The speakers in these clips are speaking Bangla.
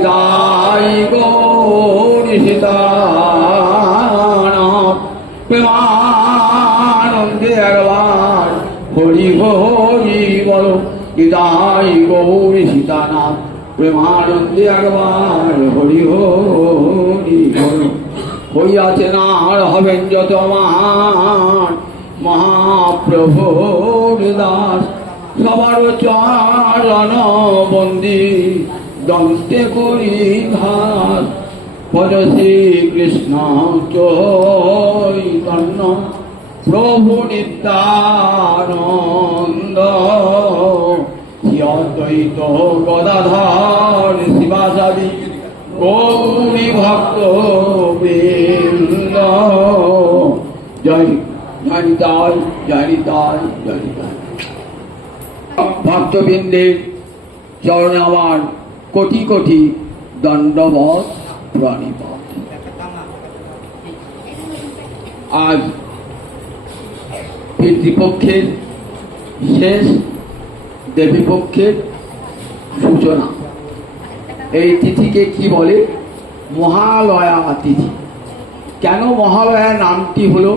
নিতাই গৌর সীতানাথ প্রেমানন্দে একবার হরি হরি বল। নিতাই গৌর সীতানাথ প্রেমানন্দে একবার হরি হরি বল। হইয়াছেন আর হবেন যত মহান মহাপ্রভুর দাস, সবার চরণ বন্দি দন্তে করি ঘাস। পদ শ্রী কৃষ্ণ চৈতন্য প্রভু নিত্যানন্দ, অদ্বৈত গদাধর শিবাসাদি গৌরী ভক্ত বৃন্দ। জয় জয় নিতাই জয় নিতাই জয় নিতাই। ভক্তবৃন্দের চরণে আমার কোটি কোটি দণ্ডবত প্রণিপাত। আজ পিতৃপক্ষের শেষ, দেবীপক্ষের সূচনা। এই তিথিকে কি বলে? মহালয়া তিথি। কেন মহালয়া নামটি হলো?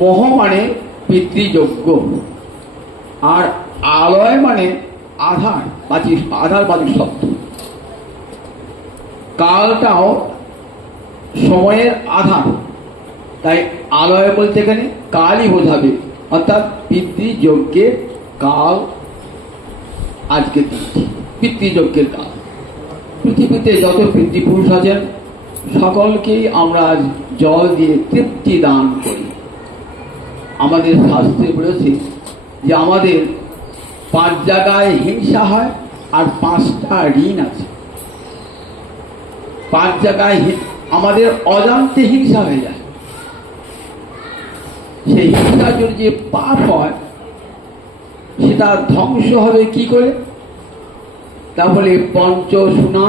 মহ মানে পিতৃযজ্ঞ, আর আলয় মানে আধার বাচি শব্দ। কালটাও সময়ের আধার, তাই আলয় বলতে এখানে কালই বোঝাবে, অর্থাৎ পিতৃযজ্ঞের কাল আজকে তিথি, পিতৃযজ্ঞের কাল। পৃথিবীতে যত পিতৃপুরুষ আছেন সকলকেই আমরা আজ জল দিয়ে তৃপ্তি দান করি। আমাদের শাস্ত্রে বলেছে যে আমাদের 5 জায়গায় হিংসা হয় আর 5টা ঋণ আছে। 5 জায়গায় আমাদের অজান্তে হিংসা হয়ে যায়। সেই হিংসার জন্য যে পাপ হয় সেটা ধ্বংস হবে কি করে? তাহলে পঞ্চসুনা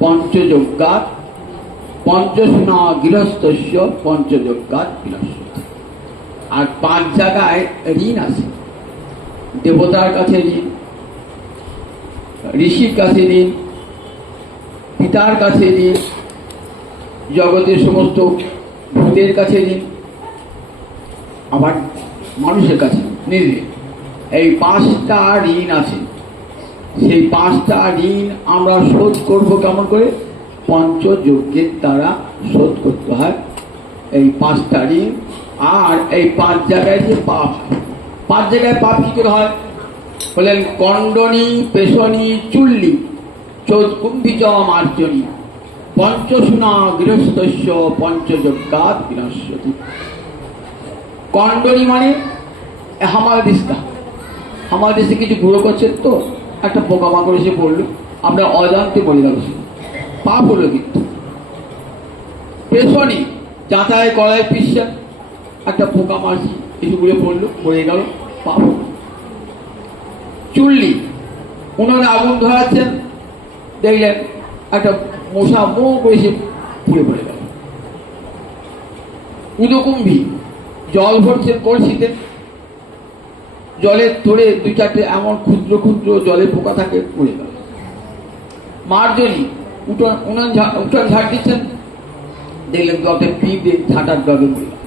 পঞ্চযজ্ঞাৎ, পঞ্চসুনা গৃহস্থস্য পঞ্চযজ্ঞাৎ বিনশ্যতি। আর 5 জায়গায় ঋণ আছে। দেবতার কাছে ঋণ, ঋষির কাছে ঋণ, পিতার কাছে ঋণ, জগতের সমস্ত ভূতের কাছে ঋণ, আবার মানুষের কাছে নিজে। এই 5টা ঋণ আছে। সেই 5টা ঋণ আমরা শোধ করব কেমন করে? পঞ্চযজ্ঞের দ্বারা শোধ করতে হয় এই 5টা ঋণ। আর এই 5 জায়গায় যে পাপ হয়, 5 জায়গায় পাপ কি করে হয় বলেন? কণ্ডনী পেশনী চুল্লি চৌকুম্ভিচ মার্জনী পঞ্চসুনা গৃহস্থস্য পঞ্চযজ্ঞাৎ বিনশ্যতি। কণ্ডনী মানে হামাল দিস্তা, হামাল দেশে কিছু গুঁড়ো করছে তো একটা পোকামাকড় এসে পড়লো, আমরা অজান্তে মরে গেল, পাপ হলো কিন্তু। পেশনী যাতায় কড়াই পিসছেন, একটা পোকা মাছি এসে গুঁড়ে পড়লো, মরে গেল, পাপ হলো। চুল্লি উনারা আগুন ধরাচ্ছেন, দেখলেন একটা মশা মুখ এসে পুড়ে পড়ে গেল। উদকুম্ভী জল ভরছেন কলসিতে, জলের তোড়ে 2-4টে এমন ক্ষুদ্র ক্ষুদ্র জলে পোকা থাকে, পড়ে গেল। মার্জনী উঠান ঝাড় দিচ্ছেন, দেখলেন জলটা পিঁপড়ে ঝাঁটার ডগে পড়ে গেল,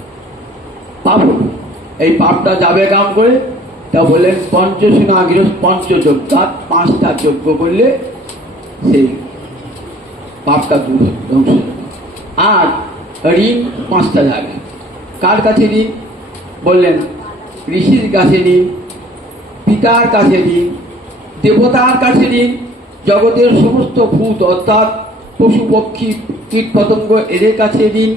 পাপ হল। এই পাপটা যাবে কেমন করে? তা বললেন পঞ্চসুনা গৃহস্থ পঞ্চযজ্ঞাৎ, 5টা যজ্ঞ করলে সেই পাপটা দূর হবে, ধ্বংস হবে। আর ঋণ 5টা জায়গায়। কার কাছে ঋণ বললেন? ঋষির কাছে ঋণ, পিতার কাছে ঋণ, দেবতার কাছে ঋণ, জগতের সমস্ত ভূত অর্থাৎ পশু পক্ষী কীট পতঙ্গ এদের কাছে ঋণ,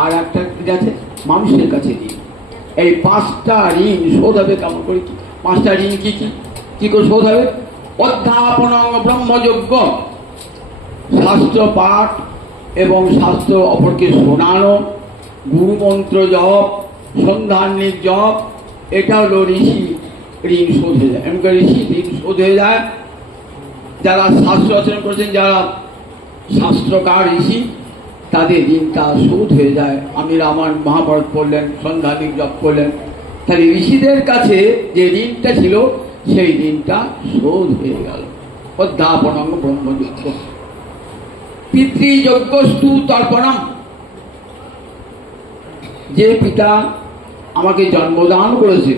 আর একটা আছে মানুষের কাছে ঋণ। এই 5টা ঋণ শোধ হবে কেমন করে? 5টা ঋণ কি কি কি করে শোধ হবে? অধ্যাপন ব্রহ্মযজ্ঞ, শাস্ত্র পাঠ এবং শাস্ত্র অপরকে শোনানো, গুরুমন্ত্র জপ, সন্ধানের জপ, এটা হলো ঋষি ঋণ শোধ হয়ে যায়। এমন করে ঋষি ঋণ শোধ হয়ে যায়। যারা শাস্ত্র রচনা করেছেন, যারা শাস্ত্রকার ঋষি, তাদের ঋণটা শোধ হয়ে যায়। আমি রামায়ণ মহাভারত পড়লেন, সন্ধানিক জপ করলেন, তাহলে ঋষিদের কাছে যে ঋণটা ছিল সেই ঋণটা শোধ হয়ে গেল। অধ্যাপনং ব্রহ্মযজ্ঞ পিতৃযজ্ঞস্তু তর্পণম। যে পিতা আমাকে জন্মদান করেছে,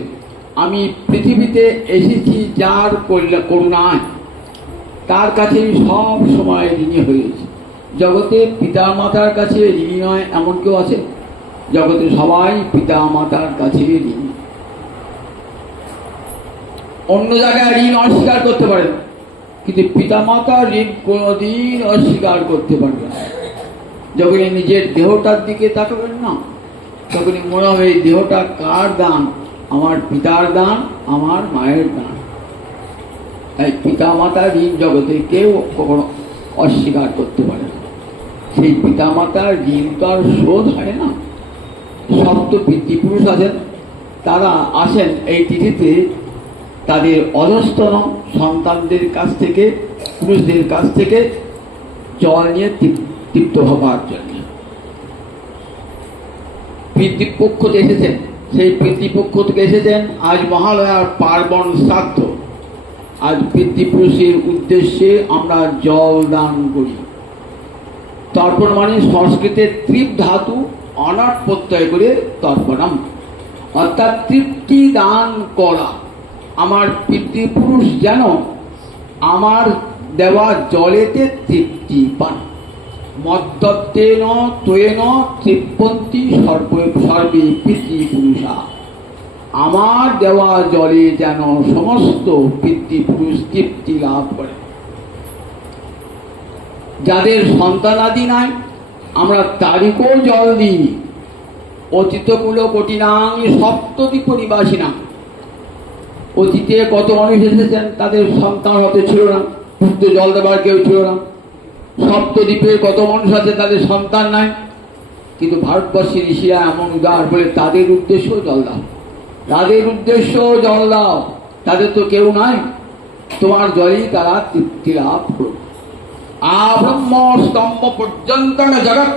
আমি পৃথিবীতে এসেছি যার করুণায়, তার কাছে আমি সব সময় ঋণী হয়েছি। জগতে পিতা মাতার কাছে ঋণী নয় এমন কেউ আছে? জগতে সবাই পিতা মাতার কাছে ঋণী। অন্য জায়গায় ঋণ অস্বীকার করতে পারেন, কিন্তু পিতা মাতার ঋণ কোনোদিন অস্বীকার করতে পারবে না। যখনই নিজের দেহটার দিকে তাকাবেন না, তখনই মনে হবে এই দেহটা কার দান? আমার পিতার দান, আমার মায়ের দান। তাই পিতা মাতার ঋণ জগতে কেউ কখনো অস্বীকার করতে পারে না। সেই পিতা মাতার ঋণ তো আর শোধ হয় না। সপ্ত পিতৃপুরুষ আছেন, তারা আসেন এই তিথিতে তাদের অধস্তন সন্তানদের কাছ থেকে, পুরুষদের কাছ থেকে জল নিয়ে তৃপ্ত হবার জন্য। পিতৃপক্ষ এসেছেন, সেই পিতৃপক্ষ থেকে এসেছেন আজ মহালয়ার পার্বণ শ্রাদ্ধ। আজ পিতৃপুরুষের উদ্দেশ্যে আমরা জল দান করি। তর্পণ মানে সংস্কৃতের তৃপ ধাতু অনাট প্রত্যয় করে তর্পণম, অর্থাৎ তৃপ্তি দান করা। আমার পিতৃপুরুষ যেন আমার দেওয়া জলেতে তৃপ্তি পান। মদ্দত্তেন ত্বয়েন তৃপ্পন্তি সর্বে পিতৃপুরুষা। আমার দেওয়া জলে যেন সমস্ত পিতৃপুরুষ তৃপ্তি লাভ করে। যাদের সন্তানাদি নাই, আমরা তারিখও জল দিই। অতীতকুল কঠিনাং সপ্তদ্বীপ নিবাসিনা। অতীতে কত মানুষ এসেছেন, তাদের সন্তান হতে ছিল না, পুত্র জল দেবার কেউ ছিল না। সপ্তদ্বীপে কত মানুষ আছে, তাদের সন্তান নাই, কিন্তু ভারতবর্ষের ঋষিরা এমন উদার বলে তাদের উদ্দেশ্য জল দাও, তাদের উদ্দেশ্য জল দাও। তাদের তো কেউ নাই, তোমার জলেই তারা তৃপ্তি লাভ করবে। আব্রহ্ম স্তম্ভ পর্যন্ত জগৎ,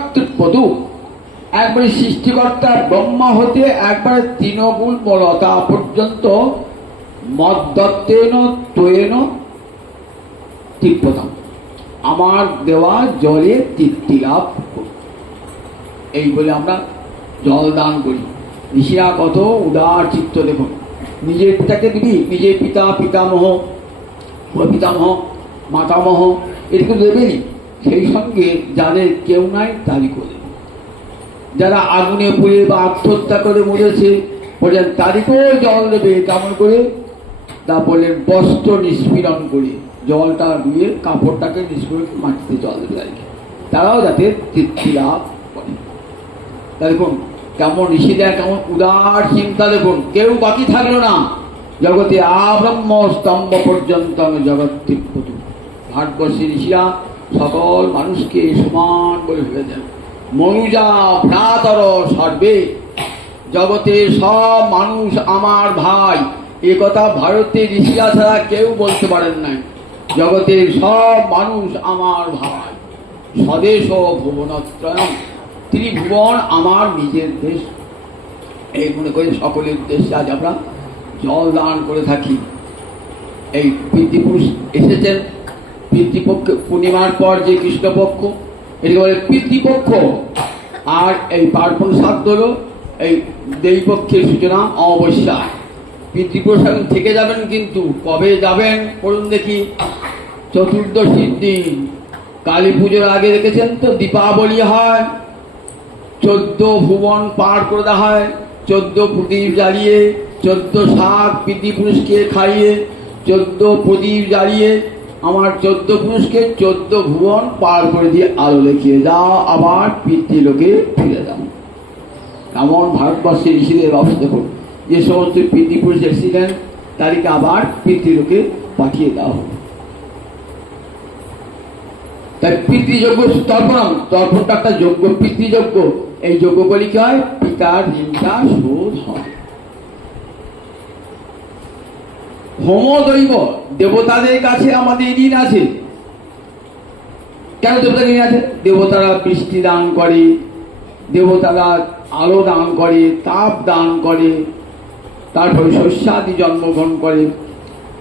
একবারে সৃষ্টিকর্তা ব্রহ্মা হতে একবারে তৃণমূল লতা পর্যন্ত মদ্দত্তেন ত্বয়েন তৃপ্ততাম। আমার দেওয়া জলে তৃপ্তি লাভ করি, এই বলে আমরা জল দান করি। ঋষিরা কত উদার চিত্ত। দেখুন, নিজের পিতাকে দিবি, নিজের পিতা, পিতামহ, প্রপিতামহ, মাতামহ, এটুকু দেবেনি। সেই সঙ্গে যাদের কেউ নাই তারই করে, যারা আগুনে পুড়ে বা আত্মহত্যা করে মরেছে বলেন তারিখও জল দেবে। কেমন করে? তা বললেন বস্ত্র নিষ্পীড়ন করে, জলটা দিয়ে কাপড়টাকে নিষ্পীড়ন মাটিতে জল দেবে আর কি, তারাও যাতে তৃপ্তি লাভ করে। তা দেখুন কেমন ঋষিরা কেমন উদার চিন্তা। দেখুন কেউ বাকি থাকলো না জগতে। আব্রহ্ম স্তম্ভ পর্যন্ত জগৎ তৃপ্ত। ভারতবর্ষের ঋষিরা সকল মানুষকে সমান বলে ভেবেছেন। মনুজা ভ্রাতর সর্বে, জগতে সব মানুষ আমার ভাই। এ কথা ভারতের ঋষিরা ছাড়া কেউ বলতে পারেন নাই। জগতের সব মানুষ আমার ভাই। স্বদেশ ভুবনত্রয়ম, ত্রিভুবন আমার নিজের দেশ। এই মনে করে সকলের উদ্দেশ্যে আজ আমরা জল দান করে থাকি। এই পিতৃপুরুষ এসেছেন পিতৃপক্ষ, পূর্ণিমার পর যে কৃষ্ণপক্ষ, এটাকে বলে পিতৃপক্ষ। আর এই পার্বণ শ্রাদ্ধ হল এই দেবীপক্ষের সূচনা, অমাবস্যা। পিতৃপুরুষ এখন থেকে যাবেন, কিন্তু কবে যাবেন বলুন দেখি? চতুর্দশীর দিন, কালী পুজোর আগে দেখেছেন তো দীপাবলি হয়, 14 ভুবন পার করে দেওয়া হয়, 14 প্রদীপ জ্বালিয়ে, 14 শাক পিতৃপুরুষকে খাইয়ে, 14 প্রদীপ জ্বালিয়ে আমার 14 পুরুষকে 14 ভুবন পার করে দিয়ে আলো দেখিয়ে যাও, আবার পিতৃলোকে ফিরে যাও। এমন ভারতবর্ষের ঋষিদের অবস্থা করুন, যে সমস্ত পিতৃপুরুষ এসেছিলেন তাদেরকে আবার পিতৃলোকে পাঠিয়ে দেওয়া হবে। তাই পিতৃযজ্ঞ তর্পণ, তর্পণটা একটা যজ্ঞ, পিতৃযজ্ঞ। এই যজ্ঞ বলি কি হয়? পিতার ঋণটা শোধ হয়। হোমদৈব, দেবতাদের কাছে আমাদের ঋণ আছে। কেন দেবতার ঋণ আছে? দেবতারা বৃষ্টি দান করে, দেবতারা আলো দান করে, তাপ দান করে, তারপরে শস্যাদি জন্মগ্রহণ করে।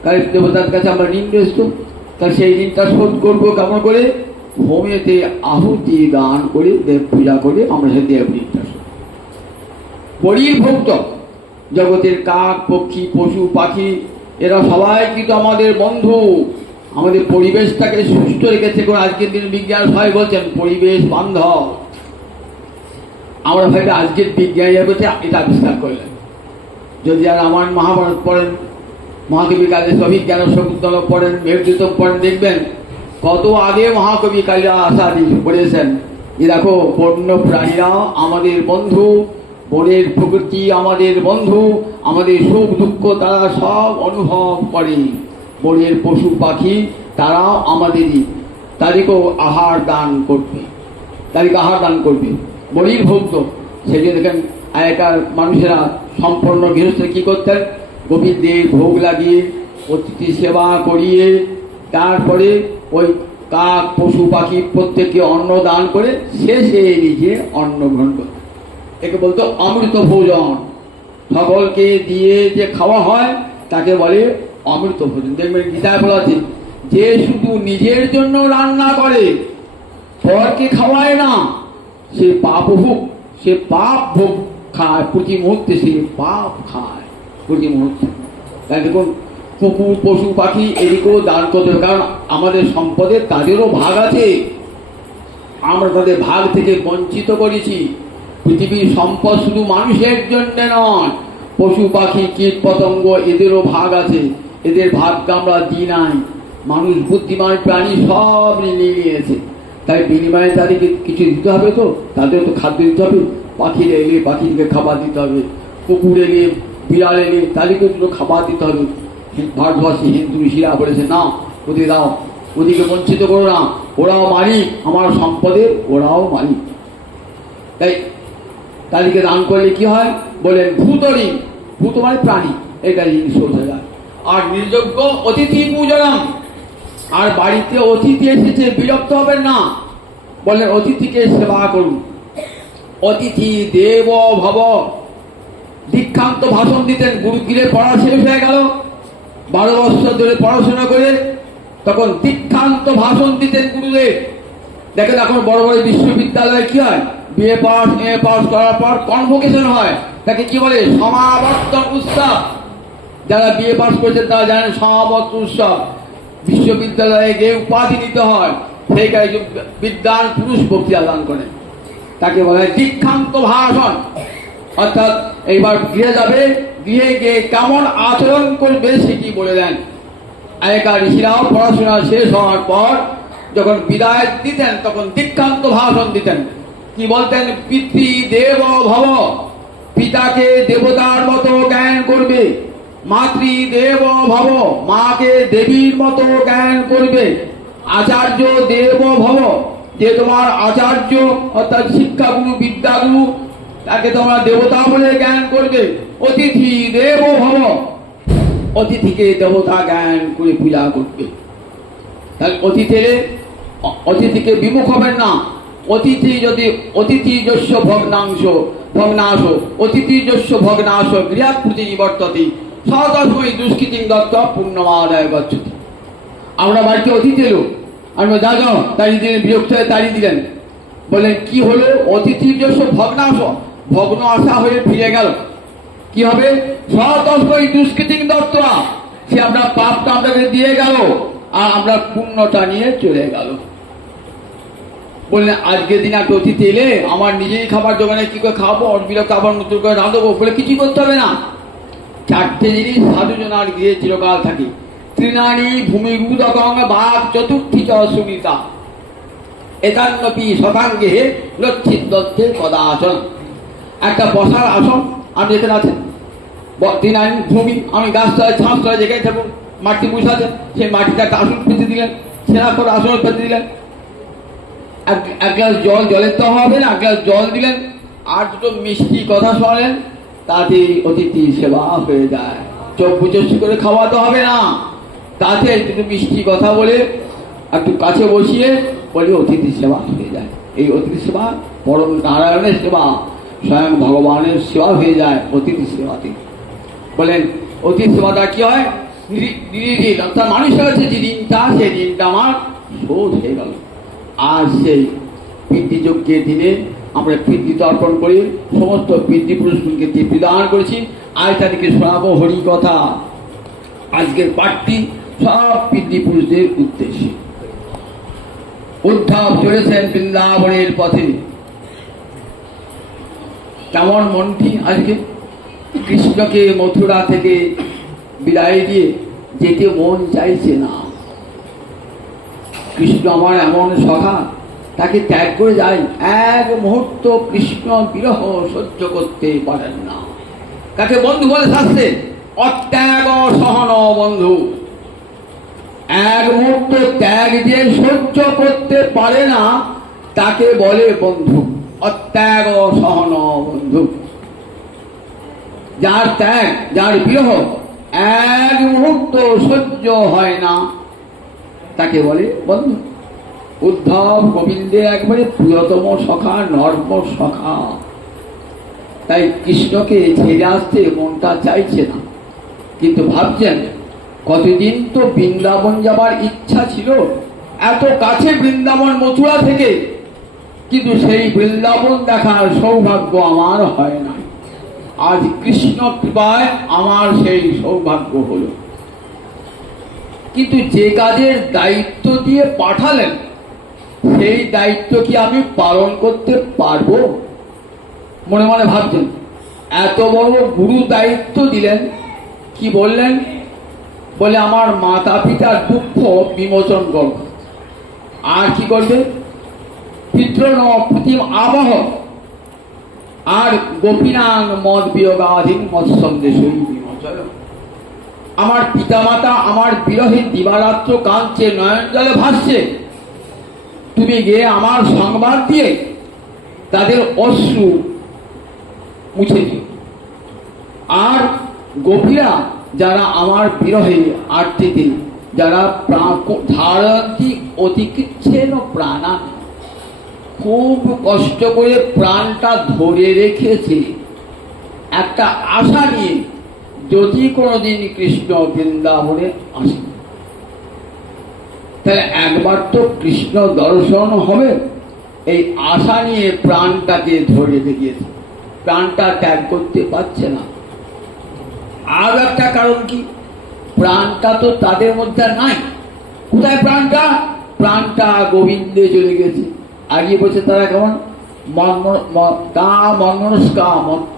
তাই দেবতার কাছে আমরা ঋণগ্রস্ত। তা সেই দিনটা শোধ করবো কেমন করে? হোমেতে আহুতি দান করে, দেব পূজা করে আমরা সে দেব ঋণটা শোধ। বলির ভক্ত জগতের কাক পক্ষী পশু পাখি এরা সবাই কিন্তু আমাদের বন্ধু। আমাদের পরিবেশটাকে সুস্থ রেখেছে। কোন আজকের দিন বিজ্ঞান সবাই বলছেন পরিবেশ বান্ধব। আমরা ভাবি আজকের বিজ্ঞানী বলছে এটা আবিষ্কার করলেন। যদি আর রামায়ণ মহাভারত পড়েন, মহাকবি কালিদাস অভিজ্ঞান শকুন্তল পড়েন, মেঘদূতম পড়েন, দেখবেন কত আগে মহাকবি কালিদাস আশাদি বলেছেন যে দেখো বন্য প্রাণীরা আমাদের বন্ধু, বনের প্রকৃতি আমাদের বন্ধু, আমাদের সুখ দুঃখ তারা সব অনুভব করে। বনের পশু পাখি তারাও আমাদেরই, তাদেরকেও আহার দান করবে, তাদেরকে আহার দান করবে। বলির ভক্ত সেই জন্য দেখেন আগেকার মানুষেরা সম্পূর্ণ গৃহস্থ কি করতেন? গোবিন্দের ভোগ লাগিয়ে অতিথি সেবা করিয়ে তারপরে ওই কাক পশু পাখি প্রত্যেককে অন্ন দান করে শেষে নিজে অন্ন গ্রহণ করতেন। একে বলতো অমৃত ভোজন। সকলকে দিয়ে যে খাওয়া হয় তাকে বলে অমৃত ভোজন। দেখবেন গীতায় বলা আছে যে শুধু নিজের জন্য রান্না করে পরকে খাওয়ায় না সে পাপ ভোগ, সে পাপ ভোগ খায় প্রতি মুহূর্তে, সে পাপ খায় প্রতি মুহূর্তে। তাই দেখুন কুকুর পশু পাখি এদিকেও দান করতে হবে, কারণ আমাদের সম্পদের তাদেরও ভাগ আছে। আমরা তাদের ভাগ থেকে বঞ্চিত করেছি। পৃথিবীর সম্পদ শুধু মানুষের জন্য নয়, পশু পাখি কীট পতঙ্গ এদেরও ভাগ আছে। এদের ভাগকে আমরা দিই নাই। মানুষ বুদ্ধিমান প্রাণী সব নিয়ে নিয়েছে। তাই বিনিময়ে তাদেরকে কিছু দিতে হবে, তো তাদের তো খাদ্য দিতে হবে। পাখির এলে পাখিকে খাবার দিতে হবে, কুকুর এলে বিড়াল এলে তাদেরকে দুটো খাবার দিতে হবে। ভারতবর্ষে হিন্দু ঋষিরা বলেছে না ওদের দাও, ওদিকে বঞ্চিত করো না, ওরাও মালিক আমার সম্পদের, ওরাও মালিক। তাই তাদেরকে দান করলে কি হয় বলেন? ভূতরি, ভূত মানে প্রাণী, এটা জিনিস বোঝা যায়। আর নির্যোগ্য অতিথি পূজনম, আর বাড়িতে অতিথি এসেছে বিরক্ত হবেন না, বলেন অতিথিকে সেবা করুন। অতিথি দেব ভব। দীক্ষান্ত ভাষণ দিতেন, গুরুকুলে পড়া শেষ হয়ে গেল, 12 বছর ধরে পড়াশোনা করে তখন দীক্ষান্ত ভাষণ দিতেন গুরুদেব। দেখেন এখন বড় বড় বিশ্ববিদ্যালয়ে কি হয়? বিএ পাস এ পাস করার পর কনভোকেশন হয়, তাকে কি বলে? সমাবর্তন উৎসব। যারা বিএ পাস করেছেন তারা জানেন সমাবর্তন উৎসব। বিশ্ববিদ্যালয়ে গিয়ে উপাধি নিতে হয়, সেই কাজে বিদ্যান পুরুষ বক্তৃতা দান করেন, তাকে বলা হয় দীক্ষান্ত ভাষণ। অর্থাৎ এইবার গৃহে যাবে, গৃহে গিয়ে কেমন আচরণ করবে সেটি বলে দেন। আগেকার ঋষিরাও পড়াশোনা শেষ হওয়ার পর যখন বিদায় দিতেন তখন দীক্ষান্ত ভাষণ দিতেন। কি বলতেন? পিতৃ দেব ভব, পিতাকে দেবতার মতো জ্ঞান করবে। মাতৃ দেব ভব, মাকে দেবীর মতো জ্ঞান করবে। আচার্য দেব ভব, যে তোমার আচার্য অর্থাৎ শিক্ষাগুরু বিদ্যাগুরু তাকে তোমরা দেবতা বলে জ্ঞান করবে। অতিথি দেব ভব, অতিথিকে দেবতা জ্ঞান করে পূজা করবে। তাহলে অতিথিকে বিমুখ হবেন না। অতিথি যদি অতিথি যস্য ভগ্নাংশ ভগ্নাশ, অতিথি যস্য ভগ্নাশ গৃহাৎ প্রতি নিবর্ততি সতস্মৈ দুষ্কৃতিং দত্ত পুণ্যমাদায় গচ্ছতি। আমরা বাড়িতে অতিথি এলো, আমরা যা যাও তাড়িয়ে দিলেন, বিরক্ত হয়ে তাড়িয়ে দিলেন। বললেন কি হলো? অতিথি যস্য ভগ্নাশ, ভগ্ন আশা হয়ে ফিরে গেল। কি হবে? সতস্মৈ দুষ্কৃতিং দত্ত, সে আপনার পাপটা আপনাকে দিয়ে গেল আর আমরা পুণ্যটা নিয়ে চলে গেল। বললেন আজকের দিন একটা অতিথি এলে আমার নিজেই খাবার জোগানে কি করে খাবো, অবিরত আবার নতুন করে রাঁধবো, বলে কিছুই করতে হবে না। 4টে জিনিস সাধুজনার গৃহে চিরকাল থাকে। তৃণানি ভূমিরুদকং বাঘ চতুর্থী চ সুমিতা একান্নপি শতাঙ্গে লক্ষিত দত্তে কদাচন। একটা বসার আসন, আপনি যেখানে আছেন, তৃণানি ভূমি, আমি গাছতলায় ছাঁচতলায় যেখানে থাকুন, মাটি বসাতেন, সেই মাটিতে একটা আসন পেতে দিলেন, সেরা করে আসন পেতে দিলেন। এক গ্লাস জল, জলের তো হবে না, এক গ্লাস জল দিলেন, আর দুটো মিষ্টি কথা শোনালেন, তাতে অতিথি সেবা হয়ে যায়। চোখ বুঝে করে খাওয়াতে হবে না, তাতে দুটো মিষ্টি কথা বলে একটু কাছে বসিয়ে বলে অতিথি সেবা হয়ে যায়। এই অতিথি সেবা পরম নারায়ণের সেবা, স্বয়ং ভগবানের সেবা হয়ে যায় অতিথি সেবাতে। বলেন অতিথি সেবাটা কি হয়? অর্থাৎ মানুষের কাছে যে ঋণটা, সেই ঋণটা আমার শোধ হয়ে গেল। আর সেই পিতৃযজ্ঞের দিনে আমরা পিতৃ তর্পণ করে সমস্ত পিতৃপুরুষকে তৃপ্তি দান করেছি। আজ তাদেরকে শোনাবো হরি কথা। আজকের পাঠটি সব পিতৃপুরুষদের উদ্দেশ্যে। উদ্ধব চলেছেন বৃন্দাবনের পথে। কেমন মনটি আজকে? কৃষ্ণকে মথুরা থেকে বিদায় দিয়ে যেতে মন চাইছে না। কৃষ্ণ আমার এমন সখা, তাকে ত্যাগ করে যায়, এক মুহূর্ত কৃষ্ণ বিরহ সহ্য করতে পারেন না। কাকে বন্ধু বলে শাস্ত্রে? অত্যাগ সহন বন্ধু। এক মুহূর্ত ত্যাগ যে সহ্য করতে পারে না, তাকে বলে বন্ধু। অত্যাগ সহন বন্ধু। যার ত্যাগ, যার বিরহ এক মুহূর্ত সহ্য হয় না, তাকে বলে বন্ধু। উদ্ধব গোবিন্দের একবারে প্রিয়তম সখা, নর্ম সখা। তাই কৃষ্ণকে ছেড়ে আসতে মনটা চাইছে না, কিন্তু ভাবছেন কতদিন তো বৃন্দাবন যাবার ইচ্ছা ছিল, এত কাছে বৃন্দাবন মথুরা থেকে, কিন্তু সেই বৃন্দাবন দেখার সৌভাগ্য আমার হয় না। আজ কৃষ্ণ কৃপায় আমার সেই সৌভাগ্য হলো। কিন্তু যে কাজের দায়িত্ব দিয়ে পাঠালেন, সেই দায়িত্ব কি আমি পালন করতে পারবো? মনে মনে ভাবছেন। এত বড় গুরু দায়িত্ব দিলেন, কি বললেন? বলে আমার মাতা পিতার দুঃখ বিমোচন করব। আর কি করবে? পিতৃণ প্রতিম আবহ আর গোপীনাং মদ বিয়োগাধীন মৎ সন্দেশই বিমোচন। আমার পিতামাতা আমার বিরহে দিবারাত্র কাঁদছে, নয়ন জলে ভাসছে, তুমি গিয়ে আমার সংবাদ দিয়ে তাদের অশ্রু মুছে দিও। আর গোপীরা যারা আমার বিরহে আর্তিতে, যারা ধারন্তি অতিকৃচ্ছেন প্রাণা, খুব কষ্ট করে প্রাণটা ধরে রেখেছে একটা আশা নিয়ে, যদি কোনোদিন কৃষ্ণ বৃন্দাবনে আসে, তাহলে একবার তো কৃষ্ণ দর্শন হবে, এই আশা নিয়ে প্রাণটাকে ধরে রেখেছে, প্রাণটা ত্যাগ করতে পারছে না। আর একটা কারণ কি? প্রাণটা তো তাদের মধ্যে নাই। কোথায় প্রাণটা? প্রাণটা গোবিন্দে চলে গেছে। আগিয়ে বলছে তারা কেমন?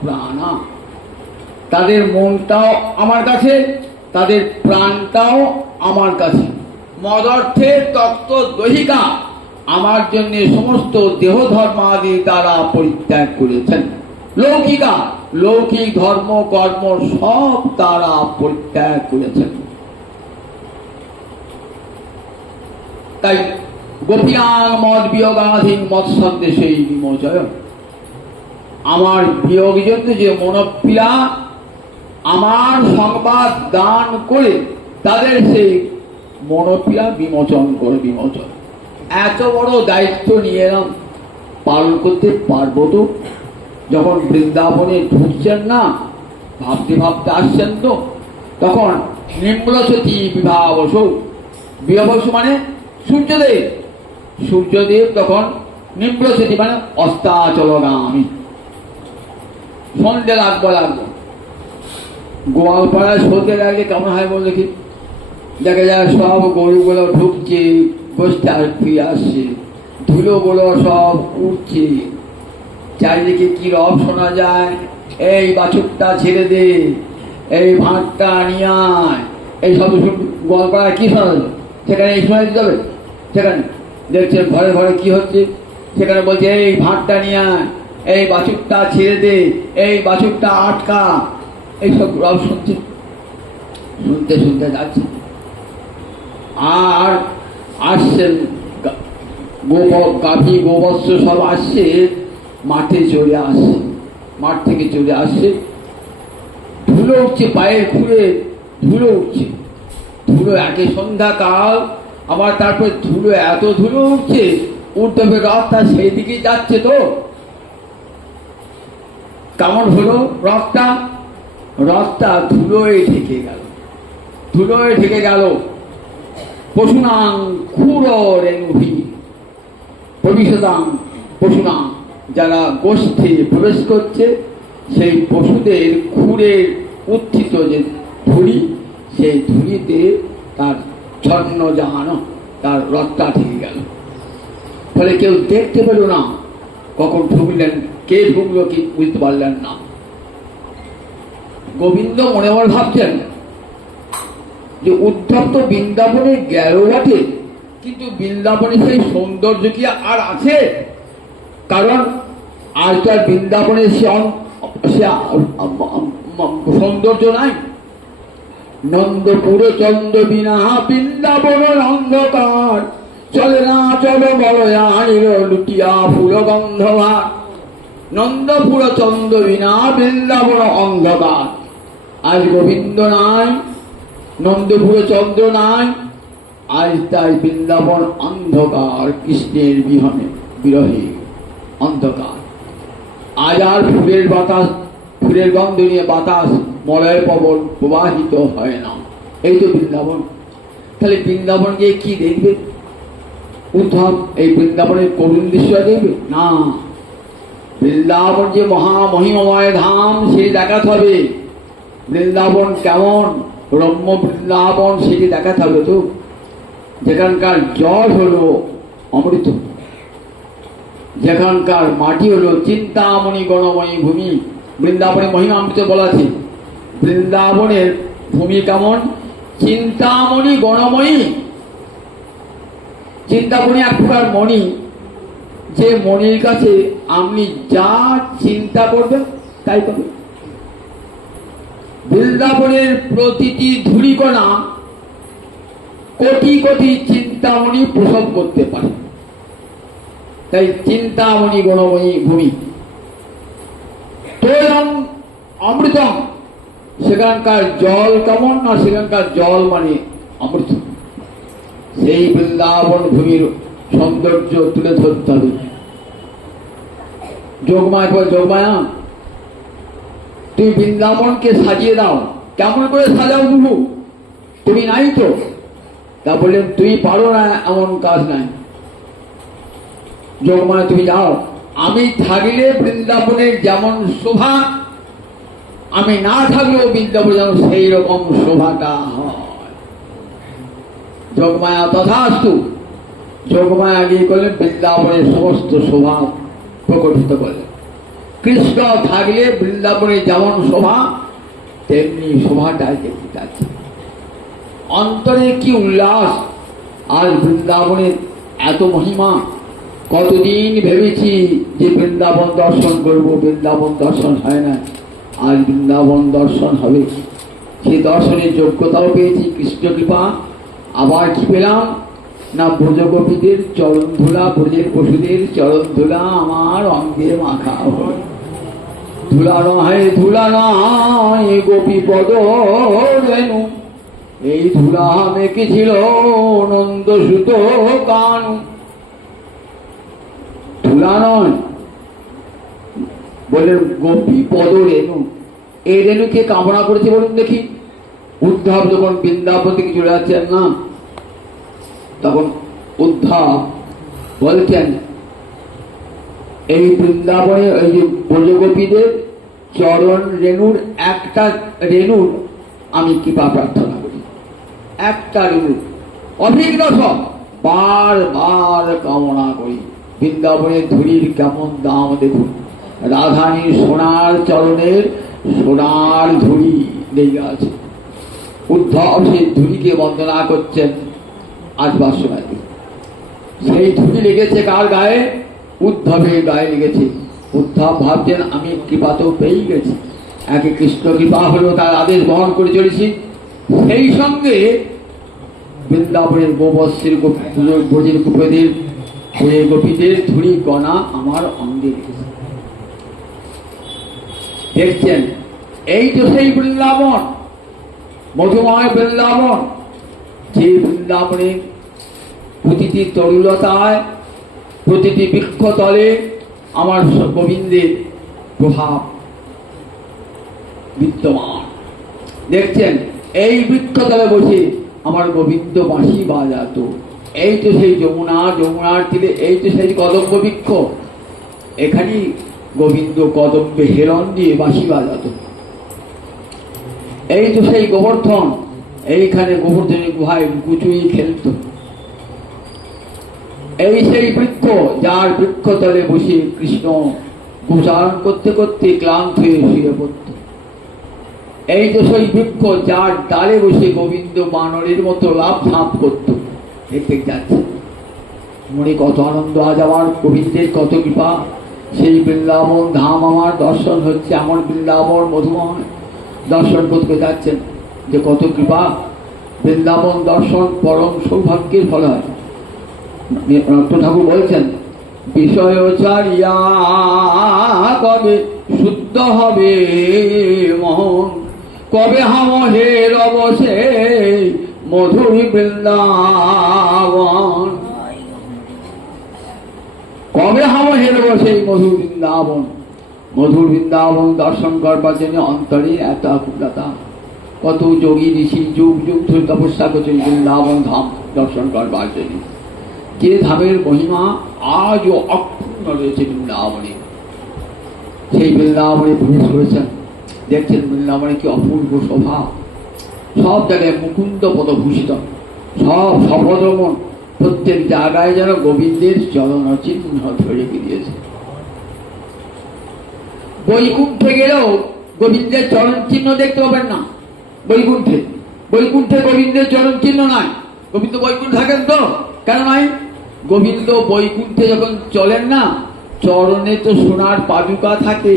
প্রাণা। তাদের মনটাও আমার কাছে, তাদের প্রাণটাও আমার কাছে। মদর্থে তত্ত্ব দহিকা, আমার জন্য সমস্ত দেহ ধর্মাদি তারা পরিত্যাগ করেছেন। লৌকিকা, লৌকিক ধর্ম কর্ম সব তারা পরিত্যাগ করেছেন। তাই গোপীনাং মদ বিয়োগাধীন মৎ সন্দেশেই বিমোচয়। আমার বিয়োগ জন্য যে মনোপ্রিয়া আমার সংবাদ দান করে তাদের সেই মনোপ্রিয়া বিমোচন করে। বিমোচন এত বড় দায়িত্ব নিয়ে এলাম, পালন করতে পারবো তো? যখন বৃন্দাবনে ঢুকছেন না, ভাবতে ভাবতে আসছেন তো, তখন নিম্নসতী বিভাবস। বিভাবস মানে সূর্যদেব। সূর্যদেব তখন নিম্নসতী মানে অস্তাচলগামী। সন্ধ্যে লাগবো। গোয়ালপাড়ায় সন্ধ্যে লাগলে কেমন হয় বল দেখি? দেখা যায় সব গরুগুলো ঢুকছে, বসতে আর ফিরে আসছে, ধুলোগুলো সব উঠছে, চারিদিকে কি রব শোনা যায়? এই বাছুরটা ছেড়ে দে, এই ভাঁটটা নিয়ে আয়, এই সব গোয়ালপাড়ায় কি শোনা যাবে? সেখানে এই শোনা দিতে হবে। সেখানে দেখছে ঘরে ঘরে কি হচ্ছে, সেখানে বলছে এই ভাঁটটা নিয়ে আয়, এই বাছুরটা ছেড়ে দে, এই বাছুরটা আটকা, এইসব রব শুনছে। শুনতে শুনতে যাচ্ছে, আর আসছেন গাভী গোবৎস সব আসছে, মাঠে চলে আসছে, মাঠ থেকে চলে আসছে, ধুলো উঠছে, পায়ে ঘুরে ধুলো উঠছে, ধুলো একে সন্ধ্যাকাল, আবার তারপর ধুলো এত ধুলো উঠছে, উঠতে হবে রাস্তা সেই দিকে যাচ্ছে। তো কেমন হলো রাস্তা? রাস্তা ধুলোয় ঢেকে গেল। ধুলোয় ঢেকে গেল। পশুনাং ক্ষুর রেণুভি প্রবিশতাং পশুনাং, যারা গোষ্ঠে প্রবেশ করছে সেই পশুদের খুরের উত্থিত যে ধুলি, সেই ধুলিতে তার ছন্ন জাহানো, তার রথটা ঠেকে গেল। ফলে কেউ দেখতে পেল না কখন ঢুকলেন, কে ঢুকলো কি বুঝতে পারলেন না। গোবিন্দ মনে মনে ভাবছেন যে উদ্ধব তো বৃন্দাবনে গেল বটে, কিন্তু বৃন্দাবনে সেই সৌন্দর্য কি আর আছে? কারণ আজ তার বৃন্দাবনে সৌন্দর্য নাই। নন্দপুর চন্দ্র বিনা বৃন্দাবন অন্ধকার, চলে না চলো বলয়া আনিল লুটিয়া ফুল গন্ধভার। নন্দপুর চন্দ্র বিনা বৃন্দাবন অন্ধকার। আজ গোবিন্দ নাই, নন্দপুর চন্দ্র নাই, আজ তাই বৃন্দাবন অন্ধকার, কৃষ্ণের বিহনে বিরহে অন্ধকার। আজ আর ফুলের বাতাস, ফুলের গন্ধ নিয়ে বাতাস মলয় পবন প্রবাহিত হয় না। এই তো বৃন্দাবন। তাহলে বৃন্দাবন গিয়ে কি দেখবে উদ্ধব? এই বৃন্দাবনের করুণ দৃশ্য দেখবে না। বৃন্দাবন যে মহামহিমময় ধাম, সেটি দেখাতে হবে। বৃন্দাবন কেমন রম্য বৃন্দাবন, সেটি দেখাতে হবে। তো যেখানকার জল হলো অমৃত, যেখানকার মাটি হলো চিন্তামণি গণময়ী ভূমি। বৃন্দাবনের মহিমা অমৃত বলা আছে। বৃন্দাবনের ভূমি কেমন? চিন্তামণি গণময়ী। চিন্তামণি এক প্রকার মণি, যে মণির কাছে আপনি যা চিন্তা করবেন তাই করবেন। বৃন্দাবনের প্রতিটি ধূলিকণা কোটি কোটি চিন্তামণি প্রসব করতে পারে। তাই চিন্তামণি গণময়ী ভূমি। তোরং অমৃতম, সেখানকার জল কেমন? না, সেখানকার জল মানে অমৃত। সেই বৃন্দাবন ভূমির সৌন্দর্য তুলে ধরতে হবে। যোগমায় পর যোগমায়া, তুমি বৃন্দাবনকে সাজিয়ে দাও। কেমন করে সাজাও প্রভু? তুমি নাই তো। তা বললেন তুমি পারো না, এমন কাজ নাই। যোগমায়া তুমি যাও, আমি থাকলে বৃন্দাবনের যেমন শোভা, আমি না থাকলেও বৃন্দাবনে যেন সেই রকম শোভাটা হয়। যোগমায়া তথাস্তু। যোগমায়া গিয়ে করলেন বৃন্দাবনের সমস্ত শোভা প্রকটিত করলেন। কৃষ্ণ থাকলে বৃন্দাবনে যেমন শোভা, তেমনি শোভাটাই দেখতে যাচ্ছে। অন্তরে কি উল্লাস! আজ বৃন্দাবনের এত মহিমা। কতদিন ভেবেছি যে বৃন্দাবন দর্শন করব, বৃন্দাবন দর্শন হয় না। আজ বৃন্দাবন দর্শন হবে। সেই দর্শনের যোগ্যতাও পেয়েছি কৃষ্ণ কৃপা। আবার কি পেলাম না, ব্রজগোপীদের চরণ ধুলা, ব্রজের পশুদের চরণ ধুলা আমার অঙ্গে মাখা হয়। ধুলা নয়, ধুলা নয় গোপী পদ রেণু, এই ধুলা মেখেছিল নন্দ সুত কানু। ধুলা নয়, বললেন গোপী পদ রেণু। এই রেণুকে কামনা করেছে বলুন দেখি। উদ্ধব যখন বৃন্দাবন থেকে চলে যাচ্ছেন না, তখন উদ্ধব বলছেন এই বৃন্দাবনে এই যে ব্রজগোপীদের চরণ রেণুর একটা রেণুর আমি কৃপা প্রার্থনা করি। একটা রেণু অভিজ্ঞ সব বারবার কামনা করি। বৃন্দাবনের ধুলির কেমন দাম দেখুন। রাধানীর সোনার চরণের সোনার ধুলি লেগে আছে। উদ্ধব সেই ধুলিকে বন্দনা করছেন আসবার সময়। সেই ধুলি লেগেছে কার গায়ে? উদ্ধবের গায়ে লেগেছে। উদ্ধব ভাবছেন আমি কৃপা তো পেয়েই গেছি, একে কৃষ্ণ কৃপা হলো, তার আদেশ বহন করে চলেছি। সেই সঙ্গে বৃন্দাবনের গোবৎসের ব্রজের গোপীদের গোপীদের ধুলি কণা আমার অঙ্গে লেগেছে। দেখছেন এই তো সেই বৃন্দাবন, মধুময় বৃন্দাবন, যে বৃন্দাবনের প্রতিটি তরুলতায়, প্রতিটি বৃক্ষতলে আমার গোবিন্দের প্রভাব বিদ্যমান। দেখছেন এই বৃক্ষতলে বসে আমার গোবিন্দ বাঁশি বাজাতো। এই তো সেই যমুনা, যমুনার তীরে এই তো সেই কদম্ব বৃক্ষ, এখানেই গোবিন্দ কদম্বে হেরণ দিয়ে বাঁশি বাজাতো। এই তো সেই গোবর্ধন, এইখানে গোবর্ধনের গুহায় লুকোচুরি খেলতো। এই সেই বৃক্ষ, যার বৃক্ষতলে বসে কৃষ্ণ গোচারণ করতে করতে ক্লান্ত হয়ে শুয়ে পড়ত। এই তো সেই বৃক্ষ, যার ডালে বসে গোবিন্দ বানরের মতো লাফ ঝাঁপ করত। দেখতে যাচ্ছে মনে কত আনন্দ, আজ আমার গোবিন্দের কত কৃপা, সেই বৃন্দাবন ধাম আমার দর্শন হচ্ছে, আমার বৃন্দাবন মধুময় দর্শন করতে যাচ্ছেন, যে কত কৃপা। বৃন্দাবন দর্শন পরম সৌভাগ্যের ফল হয়। ঠাকুর বলছেন, বিষয় ছাড়িয়া কবে শুদ্ধ হবে মন, কবে হাম হে রবসে মধুর বৃন্দাবন, কবে হাম হে রবসে মধুর বৃন্দাবন। মধুর বৃন্দাবন দর্শন করবার জন্য অন্তরে এত আকুলতা। কত যোগী ঋষি যুগ যুগ ধরে তপস্যা করছেন বৃন্দাবন ধাম দর্শন করবার জন্য। যে ধামের মহিমা আজও অক্ষুণ্ণ রয়েছে বৃন্দাবনে, সেই বৃন্দাবনে প্রবেশ করেছেন। দেখছেন বৃন্দাবনে কি অপূর্ব শোভা, সব জায়গায় মুকুন্দ পদভূষিত, সব সপদমন, প্রত্যেক জায়গায় যেন গোবিন্দের চরণ চিহ্ন ধরে গিয়েছে। বৈকুণ্ঠে গেলেও গোবিন্দের চরণ চিহ্ন দেখতে পাবেন না। বৈকুণ্ঠে, বৈকুণ্ঠে গোবিন্দের চরণ চিহ্ন নাই। গোবিন্দ বৈকুণ্ঠে থাকেন তো, কেন নাই? গোবিন্দ বৈকুণ্ঠে যখন চলেন না, চরণে তো সোনার পাদুকা থাকে,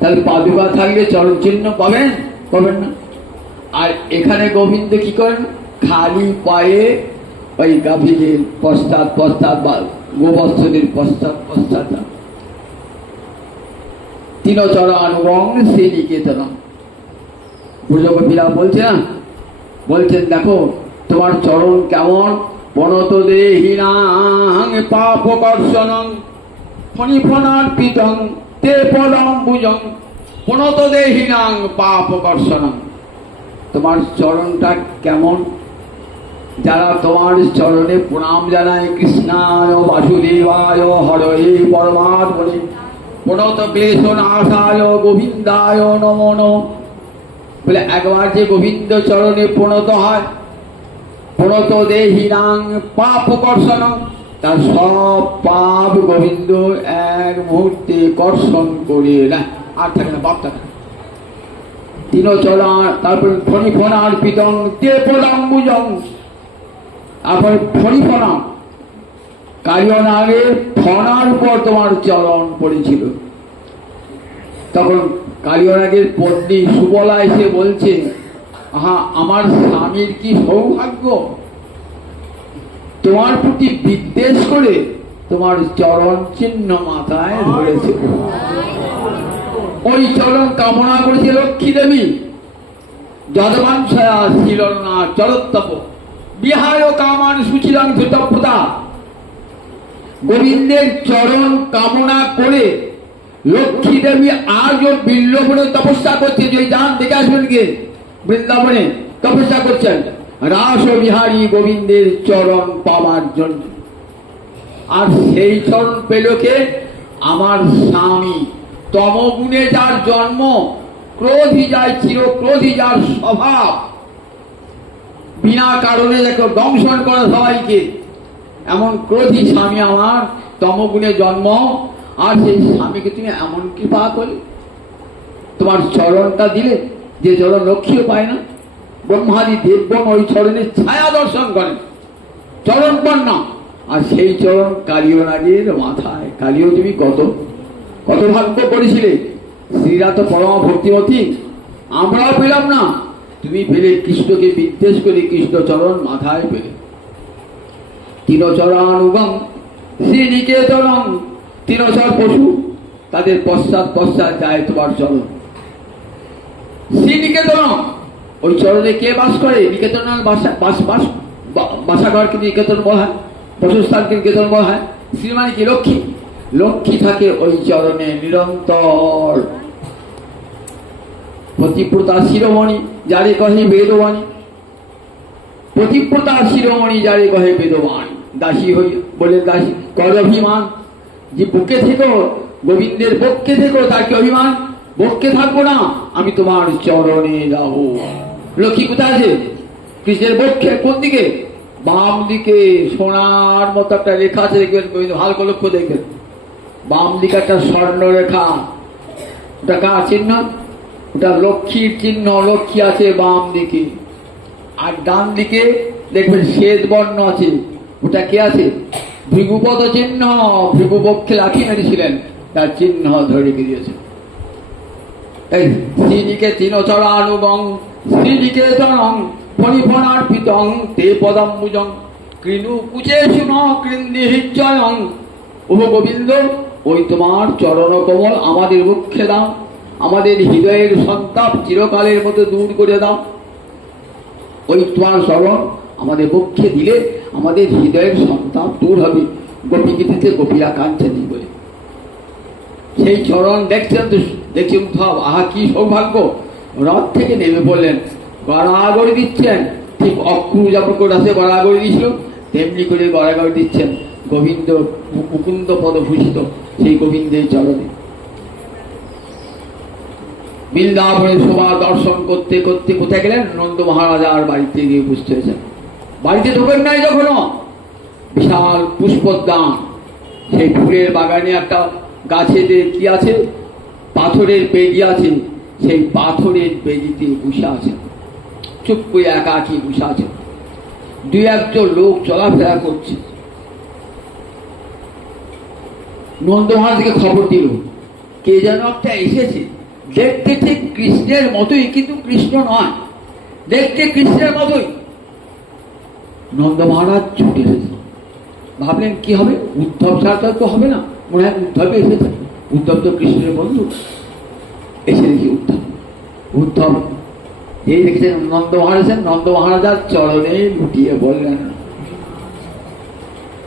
তাহলে পাদুকা থাকলে চরণ চিহ্ন পাবেন? পাবেন না। আর এখানে গোবিন্দ কি করেন? খালি পায়ে ওই গাভীদের পশ্চাৎ পশ্চাৎ বা গোবৎসদের পশ্চাৎ পশ্চাৎ তিন চরণবং শ্রী নিকেতনম। ব্রজগোপীরা বলছে না, বলছেন দেখো তোমার চরণ কেমন, বনত দেহিনাং পাপ কর্ষণং ফণিফণার্পিতং তে পদম্বুজং বনত দেহিনাং পাপ কর্ষণং। তোমার চরণটা কেমন, যারা তোমার চরণে প্রণাম জানায়, কৃষ্ণায় বাসুদেবায় হরয়ে পরমাত্মনে প্রণত ক্লেশ নাশায় গোবিন্দায় নমো নমঃ বলে একবার যে গোবিন্দ চরণে প্রণত হয়, প্রণত দেহিনাং পাপ কর্ষণং, তার সব পাপ গোবিন্দ এক মুহূর্তে কর্ষণ করে না, আর থাকে না, পাপ থাকে না। তিন চরণ, তারপর ফণিফণার্পিতং তে পদাম্বুজং, তারপর ফণিফণা কালিয়নাগের ফণার উপর তোমার চরণ পড়েছিল। তখন কালিয়নাগের পত্নী সুবলা এসে বলছে, আহা আমার স্বামীর কি সৌভাগ্য, তোমার প্রতি বিদ্বেষ করে তোমার চরণ চিহ্ন মাথায় ধরেছে। ওই চরণ কামনা করেছে লক্ষ্মী দেবী। যদবান ছায়া ছিল না চরত্তপ বিহায় কামান সুচিরাং ধৃতপ্রতা। গোবিন্দের চরণ কামনা করে লক্ষ্মী দেবী আজও বিল্লবনে তপস্যা করছে। যে যান দেখে আসবেন গিয়ে, বৃন্দাবনে তপস্যা করছেন রাস বিহারী গোবিন্দের চরণ পাওয়ার জন্য। আর সেই চরণ পেল কে? আমার স্বামী। তমগুণে যার জন্ম, ক্রোধী যায়, চিরক্রোধী যার স্বভাব, বিনা কারণে দেখো দংশন করে সবাইকে, এমন ক্রোধী স্বামী আমার, তমগুণে জন্ম। আর সেই স্বামীকে তুমি এমন কৃপা করলে, তোমার চরণটা দিলে, যে চরণ লক্ষ্মীও পায় না। ব্রহ্মাদি দেবগণ ওই চরণের ছায়া দর্শন করেন, চরণ পণ্য। আর সেই চরণ কালিয়নাগের মাথায়। কালিও তুমি কত কত ভাগ্য করেছিলে, শ্রীরা তো পরমা ভক্তিমতী, আমরাও পেলাম না, তুমি পেলে কৃষ্ণকে বিদ্বেষ করে কৃষ্ণ চরণ মাথায় পেলে। তিন চরণুগম শ্রী নিকেতনম, তিনচর পশু তাদের পশ্চাৎ পশ্চাৎ যায় তোমার চরণ। শ্রী নিকেতনম, ওই চরণে কে বাস করে? নিকেতন বাসাঘরকে নিকেতন বলা হয়, বসস্থানকে নিকেতন বলা হয়। শ্রীমানি কি? লক্ষ্মী। লক্ষ্মী থাকে ওই চরণে নিরন্তর। পতিব্রতা শিরোমণি যারে কহে বেদবাণী, পতিব্রতা শিরোমণি যারে কহে বেদবাণী। দাসী হই বলে দাসী কর অভিমান, যে বুকে থেকো গোবিন্দের পক্ষে থেকো, তার কি অভিমান? পক্ষে থাকবো না, আমি তোমার চরণে যাব। লক্ষ্মী কোথায় আছে? কৃষ্ণের পক্ষে। কোন দিকে? বাম দিকে। সোনার মতো একটা রেখা আছে, দেখবেন গোবিন্দ, ভালো করে লক্ষ্য দেখবেন। বাম দিকে একটা স্বর্ণ রেখা, ওটা কার চিহ্ন? ওটা লক্ষ্মীর চিহ্ন। লক্ষ্মী আছে বাম দিকে। আর ডান দিকে দেখবেন শ্বেত বর্ণ আছে, ওটা কে আছে? ভৃগুপদ চিহ্ন। ভৃগু পক্ষে লাঠি মেরেছিলেন, তার চিহ্ন ধরে রেখে দিয়েছে। এই শ্রীনিকে তিনচরানুগং শ্রীনিকে তনং ফণিফণার্পিতং তে পদাম্বুজং কৃণু কুচেষু ন কৃন্দি হৃচ্ছয়ং। ওহ গোবিন্দ, ওই তোমার চরণ কমল আমাদের মুখে দাও, আমাদের হৃদয়ের সন্তাপ চিরকালের মতো দূর করে দাও। ওই তোমার চরণ আমাদের পক্ষে দিলে আমাদের হৃদয়ের সন্তাপ দূর হবে। গোপীগীতিতে গোপীরা কাঁদছেন বলে সেই চরণ দেখছেন তো, দেখছি উদ্ধব, আহা কি সৌভাগ্য। রথ থেকে নেমে পড়লেন, গড়াগড়ি দিচ্ছেন। ঠিক অক্ষু যেমন করে রাসে গড়াগড়ি দিয়েছিল, তেমনি করে গড়াগড়ি দিচ্ছেন গোবিন্দ মুকুন্দ পদভূষিত সেই গোবিন্দের চরণে। বৃন্দাবনের শোভা দর্শন করতে করতে কোথায় গেলেন? নন্দ মহারাজার বাড়িতে গিয়ে উপস্থিত হয়েছেন। বাড়িতে ঢোকেন নাই যখনও, বিশাল পুষ্পোদ্যান, সেই ফুলের বাগানে একটা গাছেতে কি আছে? পাথরের বেদি আছে। সেই পাথরের বেদিতে বসে আছে, চুপ করে একাকি বসে আছে। দুই একজন লোক চলাফেরা করছে। নন্দ মহারাজকে খবর দিল, কে যেন একটা এসেছে, দেখতে ঠিক কৃষ্ণের মতোই, কিন্তু কৃষ্ণ নয়, দেখতে কৃষ্ণের মতোই। নন্দ মহারাজ ছুটে এসেছে। ভাবলেন কি হবে? উদ্ধব ছাড়া তো হবে না, মনে হয় উদ্ধবে এসেছে। উদ্ধব তো কৃষ্ণের বন্ধু। এসে দেখি উদ্ধব এই দেখেছেন নন্দ মহারাজ, নন্দ মহারাজার চরণে লুটিয়ে বললেন।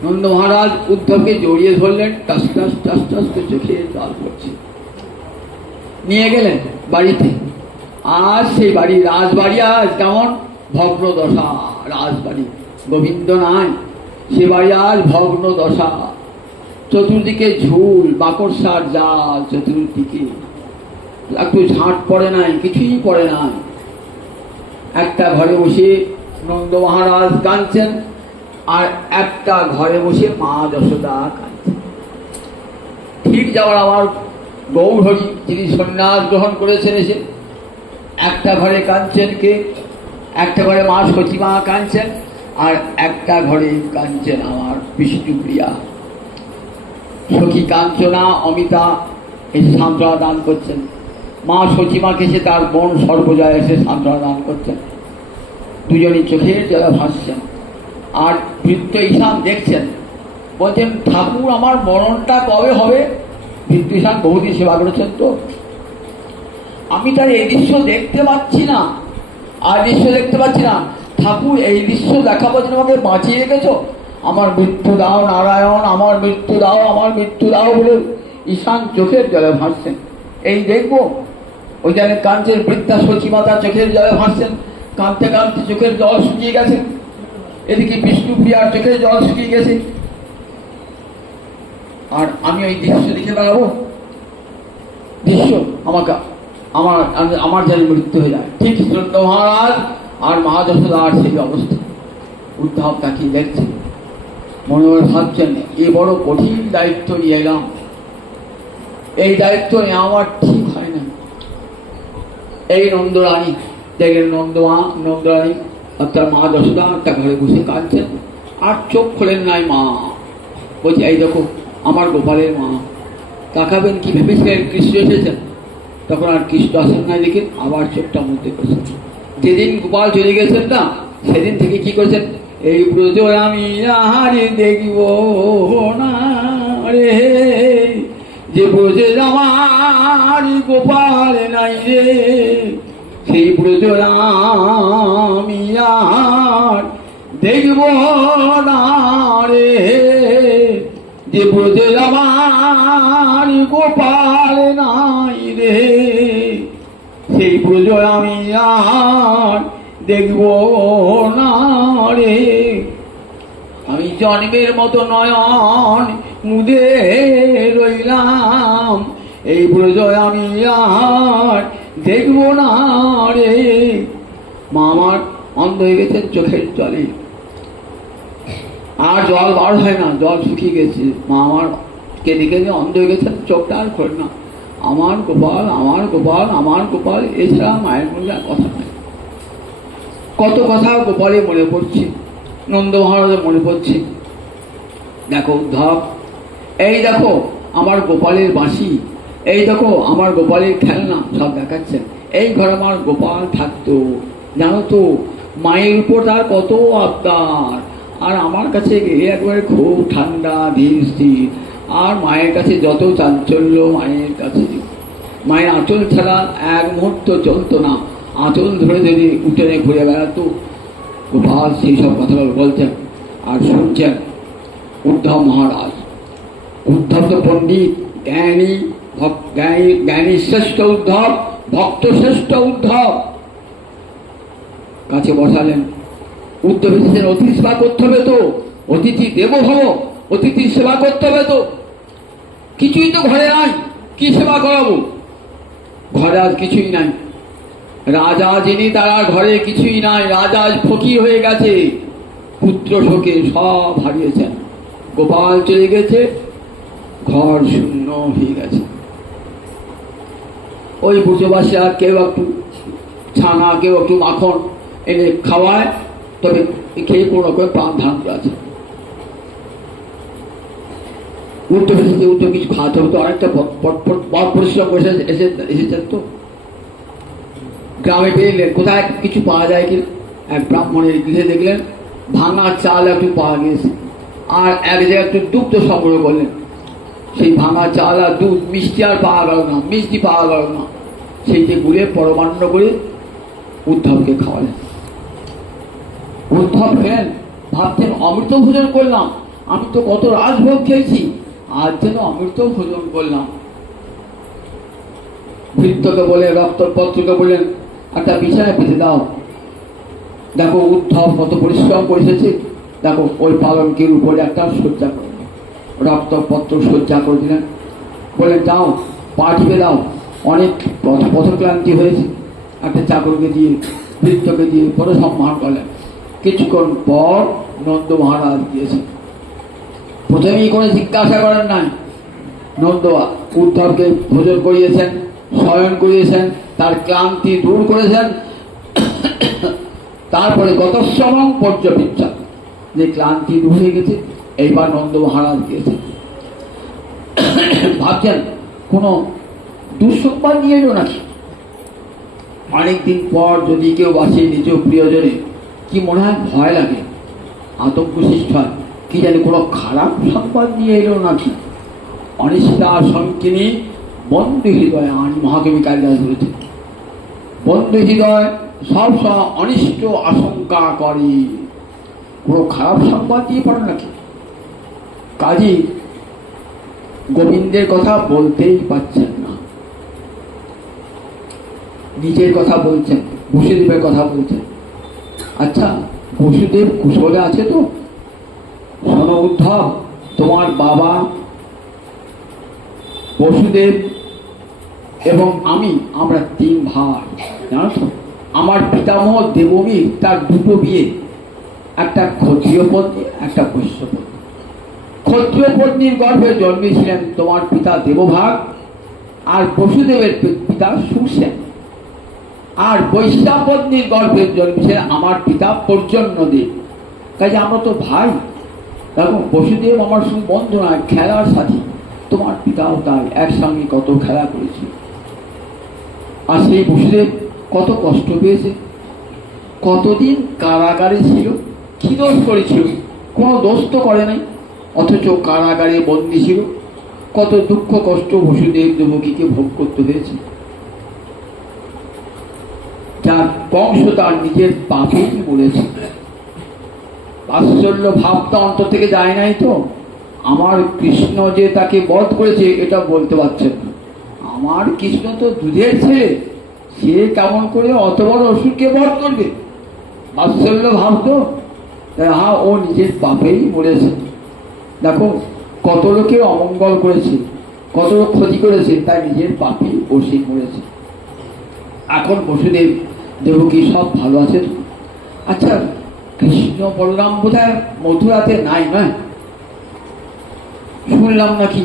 নন্দ মহারাজ উদ্ধবকে জড়িয়ে ধরলেন, টাস টাস টাস টাস করে চোখে জল পড়ছে। নিয়ে গেলেন বাড়িতে। আজ সেই বাড়ি, রাজবাড়ি আজ কেমন ভগ্ন দশা। রাজবাড়ি, গোবিন্দ নাই, সে বাড়ি আজ ভগ্ন দশা। চতুর্দিকে ঝুল, মাকড়সার জাল চতুর্দিকে, একটু ঝাঁট পড়ে নাই, কিছুই পড়ে নাই। একটা ঘরে বসে নন্দ মহারাজ কাঁদছেন, আর একটা ঘরে বসে মা যশোদা কাঁদছেন। ঠিক যাওয়ার আমার গৌরহরি, যিনি সন্ন্যাস গ্রহণ করেছেন, এসে একটা ঘরে কাঁদছেন কে? একটা ঘরে মা সতীমা কাঁদছেন, আর একটা ঘরে কাঁদছেন আমার বিষ্ণুপ্রিয়া। সখী কাঞ্চনা অমিতা এসে সান্ত্বনা দান করছেন। মা সচিমাকে এসে তার বোন সর্বজয়া এসে সান্ত্বনা দান করছেন। দুজনই চোখের জলে ভাসছেন। আর বৃদ্ধ ঈশান দেখছেন, বলছেন ঠাকুর আমার মরণটা কবে হবে? বৃদ্ধ ঈশান বহুদিন সেবা করেছেন তো, আমি তার এই দৃশ্য দেখতে পাচ্ছি না, আর দৃশ্য দেখতে পাচ্ছি না। ঠাকুর এই দৃশ্য দেখাবার জন্য আমাকে বাঁচিয়ে রেখেছো, আমার মৃত্যু দাও নারায়ণ, আমার মৃত্যু দাও, আমার মৃত্যু দাও বলে ঈশান চোখের জলে ভাসছেন। এই দেখবো ওই জানে কাঞ্চের বৃদ্ধা সচিমাতা চোখের জলে ভাসছেন, কাঁদতে কাঁদতে চোখের জল শুকিয়ে গেছে। এদিকে বিষ্ণুপ্রিয়ার চোখের জল শুকিয়ে গেছে। আর আমি ওই দৃশ্য দেখে বেড়াবো? দৃশ্য আমাকে আমার আমার যেন মৃত্যু হয়ে যায়। ঠিক নন্দ মহারাজ আর মা যশোদার সেই অবস্থা। উদ্ধব তাকে দেখছে, মনে মনে ভাবছেন এ বড় কঠিন দায়িত্ব নিয়ে এলাম, এই দায়িত্ব নিয়ে আমার ঠিক হয় না। এই নন্দরানী দেখলেন, নন্দরানী অর্থাৎ মা যশোদা একটা ঘরে বসে কাঁদছেন, আর চোখ খোলেন নাই। মা বলছে এই দেখো আমার গোপালের মা। তাকাবেন কি ভেবেছিলেন কৃষ্ণ এসেছেন, তখন আর কৃষ্ণ আসেন নাই, দেখেন আবার চোখটা মধ্যে করেছেন। যেদিন গোপাল চলে গেছেন না, সেদিন থেকে কি করেছেন? এই ব্রজ আমি আহারে দেখব না রে, যে ব্রজে আমার গোপাল নাই রে, সেই ব্রজ আমি আর দেখব না রে, যে ব্রজে আমার গোপাল নাই রে, সেই ব্রজ জয় আমি আর দেখব না রে। আমি জন্মের মতো নয়ন মুদে রইলাম, এই জয় আমি আর দেখব না রে। মা আমার অন্ধ হয়ে গেছেন চোখের জলে, আর জল বার হয় না, জল শুকিয়ে গেছে। মা আমার কেঁদে কেঁদে অন্ধ হয়ে গেছেন, চোখটা আর খোলে না। আমার গোপাল, আমার গোপাল, আমার গোপাল, এছাড়া মায়ের মধ্যে আর কথা নাই। কত কথা গোপালে মনে পড়ছে, নন্দ মহারাজের মনে পড়ছে। দেখো উদ্ধব, এই দেখো আমার গোপালের বাঁশি, এই দেখো আমার গোপালের খেলনা, সব দেখাচ্ছেন। এই ঘরে আমার গোপাল থাকতো, জানো তো মায়ের উপর তার কত আবদার, আর আমার কাছে একবারে খুব ঠান্ডা ধীর স্থির। আর মায়ের কাছে যত চাঞ্চল্য, মায়ের কাছে মায়ের আঁচল ছাড়া এক মুহূর্ত চলতো না। আঁচল ধরে যদি উঠোনে ঘুরে বেড়াতো। গোপাল সেই সব কথাগুলো বলছেন আর শুনছেন উদ্ধব মহারাজ। উদ্ধব তো পণ্ডিত, জ্ঞানী, জ্ঞানী শ্রেষ্ঠ উদ্ধব, ভক্ত শ্রেষ্ঠ উদ্ধব। কাছে বসালেন। উদ্ধব এসেছেন, অতিথি সেবা করতে হবে তো, অতিথি দেব ভব, অতিথির সেবা করতে হবে তো। কিছুই তো ঘরে নাই, কি সেবা করাবো? ঘরে আজ কিছুই নাই। রাজা যিনি, তারা ঘরে কিছুই নাই। রাজা আজ ফকির হয়ে গেছে, পুত্র শোকে সব হারিয়েছেন। গোপাল চলে গেছে, ঘর শূন্য হয়ে গেছে। ওই বুঝবাসী আর কেউ একটু ছানা, কেউ একটু মাখন এনে খাওয়ায়, তবে খেয়ে কোনো রকম প্রাণ ধারণ করে আছে। উঠতে বসেছে, উঠতে কিছু খাওয়াতে হবে তো, অনেকটা পরিশ্রম করে এসেছেন তো। গ্রামে পেলেন কোথায় কিছু পাওয়া যায় কি, এক ব্রাহ্মণের গৃহে দেখলেন ভাঙা চাল একটু পাওয়া গিয়েছে, আর এক জায়গায় একটু দুগ্ধ সংগ্রহ করলেন। সেই ভাঙা চাল আর দুধ, মিষ্টি আর পাওয়া গেল না, মিষ্টি পাওয়া গেল না। সেইটি গুলে পরমান্ন করে উদ্ধবকে খাওয়ালেন। উদ্ধব খেলেন, ভাবছেন অমৃত ভোজন করলাম, আমি তো কত রাজভোগ খেয়েছি, আজ যেন অমৃত ভোজন করলাম। ভৃত্যকে বলে, রক্তপত্রকে বললেন একটা বিছানায় পেতে দাও। দেখো উদ্ধব কত পরিশ্রম করেছে, দেখো ওই পালঙ্কের উপরে একটা শয্যা করে, রক্তপত্র শয্যা করে দিলেন। বললেন যাও পা টিপে দাও, অনেক পথক্লান্তি হয়েছে। একটা চাকরকে দিয়ে, ভৃত্যকে দিয়ে বড় সম্মান করলেন। কিছুক্ষণ পর নন্দ মহারাজ দিয়েছেন। প্রথমেই কোনো জিজ্ঞাসা করেন নাই, নন্দ উদ্ধবকে ভোজন করিয়েছেন, শয়ন করিয়েছেন, তার ক্লান্তি দূর করেছেন। তারপরে গতশ্রমং পর্যপিচ্ছা, যে ক্লান্তি দূর হয়ে গেছে, এইবার নন্দ মহারাজ গিয়েছেন। ভাবছেন কোনো দুঃসংবাদ নিয়ে এলো নাকি। অনেকদিন পর যদি কেউ আসে নিজ প্রিয়জনে, কি মনে হয়, ভয় লাগে, আতঙ্ক সৃষ্টি হয়, কি জানি কোনো খারাপ সংবাদ নিয়ে এলো নাকি। অনিষ্টা সংকিনী বন্ধু হৃদয়, আনি মহাকবি কালিদাস বলেছে, বন্ধু হৃদয় সবসময় অনিষ্ট আশঙ্কা করে, কোনো খারাপ সংবাদ দিয়ে পড়ে নাকি। কাজী গোবিন্দের কথা বলতেই পারছেন না, নিজের কথা বলছেন, বসুদেবের কথা বলছেন। আচ্ছা বসুদেব কুশলে আছে তো? শোনো উদ্ধব, তোমার বাবা বসুদেব এবং আমি, আমরা 3 ভাই, জানো তো। আমার পিতামহ দেববীর, তার 2টো বিয়ে, একটা ক্ষত্রিয় পত্নী, একটা বৈশ্য পত্নী। ক্ষত্রিয় পত্নীর গর্ভে জন্মেছিলেন তোমার পিতা দেবভাগ, আর বসুদেবের পিতা সুসেন। আর বৈশ্যা পত্নীর গর্ভে জন্মেছিলেন আমার পিতা পর্জন্যদেব। কাজে আমরা তো ভাই। দেখো বসুদেব আমার শুধু বন্ধু নয়, খেলার সাথী। তোমার পিতাও তাই, একসঙ্গে কত খেলা করেছি। আর সেই বসুদেব কত কষ্ট পেয়েছে, কতদিন কারাগারে ছিল। কি দোষ করেছিল? কোনো দোষ তো করে নাই, অথচ কারাগারে বন্দী ছিল। কত দুঃখ কষ্ট বসুদেব দেবকীকে ভোগ করতে হয়েছে। যার বংশ তার নিজের পাপেই বলেছে। আশ্চর্য ভাবটা অন্তর থেকে যায় নাই তো। আমার কৃষ্ণ যে তাকে বধ করেছে এটা বলতে পারছেন না। আমার কৃষ্ণ তো দুধের ছেলে, সে কেমন করে অত বড় অসুরকে বধ করবে? বাৎসল্য ভাবতো, হ্যাঁ ও নিজের পাপেই মরেছে। দেখো কত লোকে অমঙ্গল করেছে, কত লোক ক্ষতি করেছে, তাই নিজের পাপেই বসে মরেছে। এখন বসুদেব দেবকী সব ভালো আছে তো? আচ্ছা, কৃষ্ণ বলরাম বোধহয় মথুরাতে নাই, নয়? শুনলাম নাকি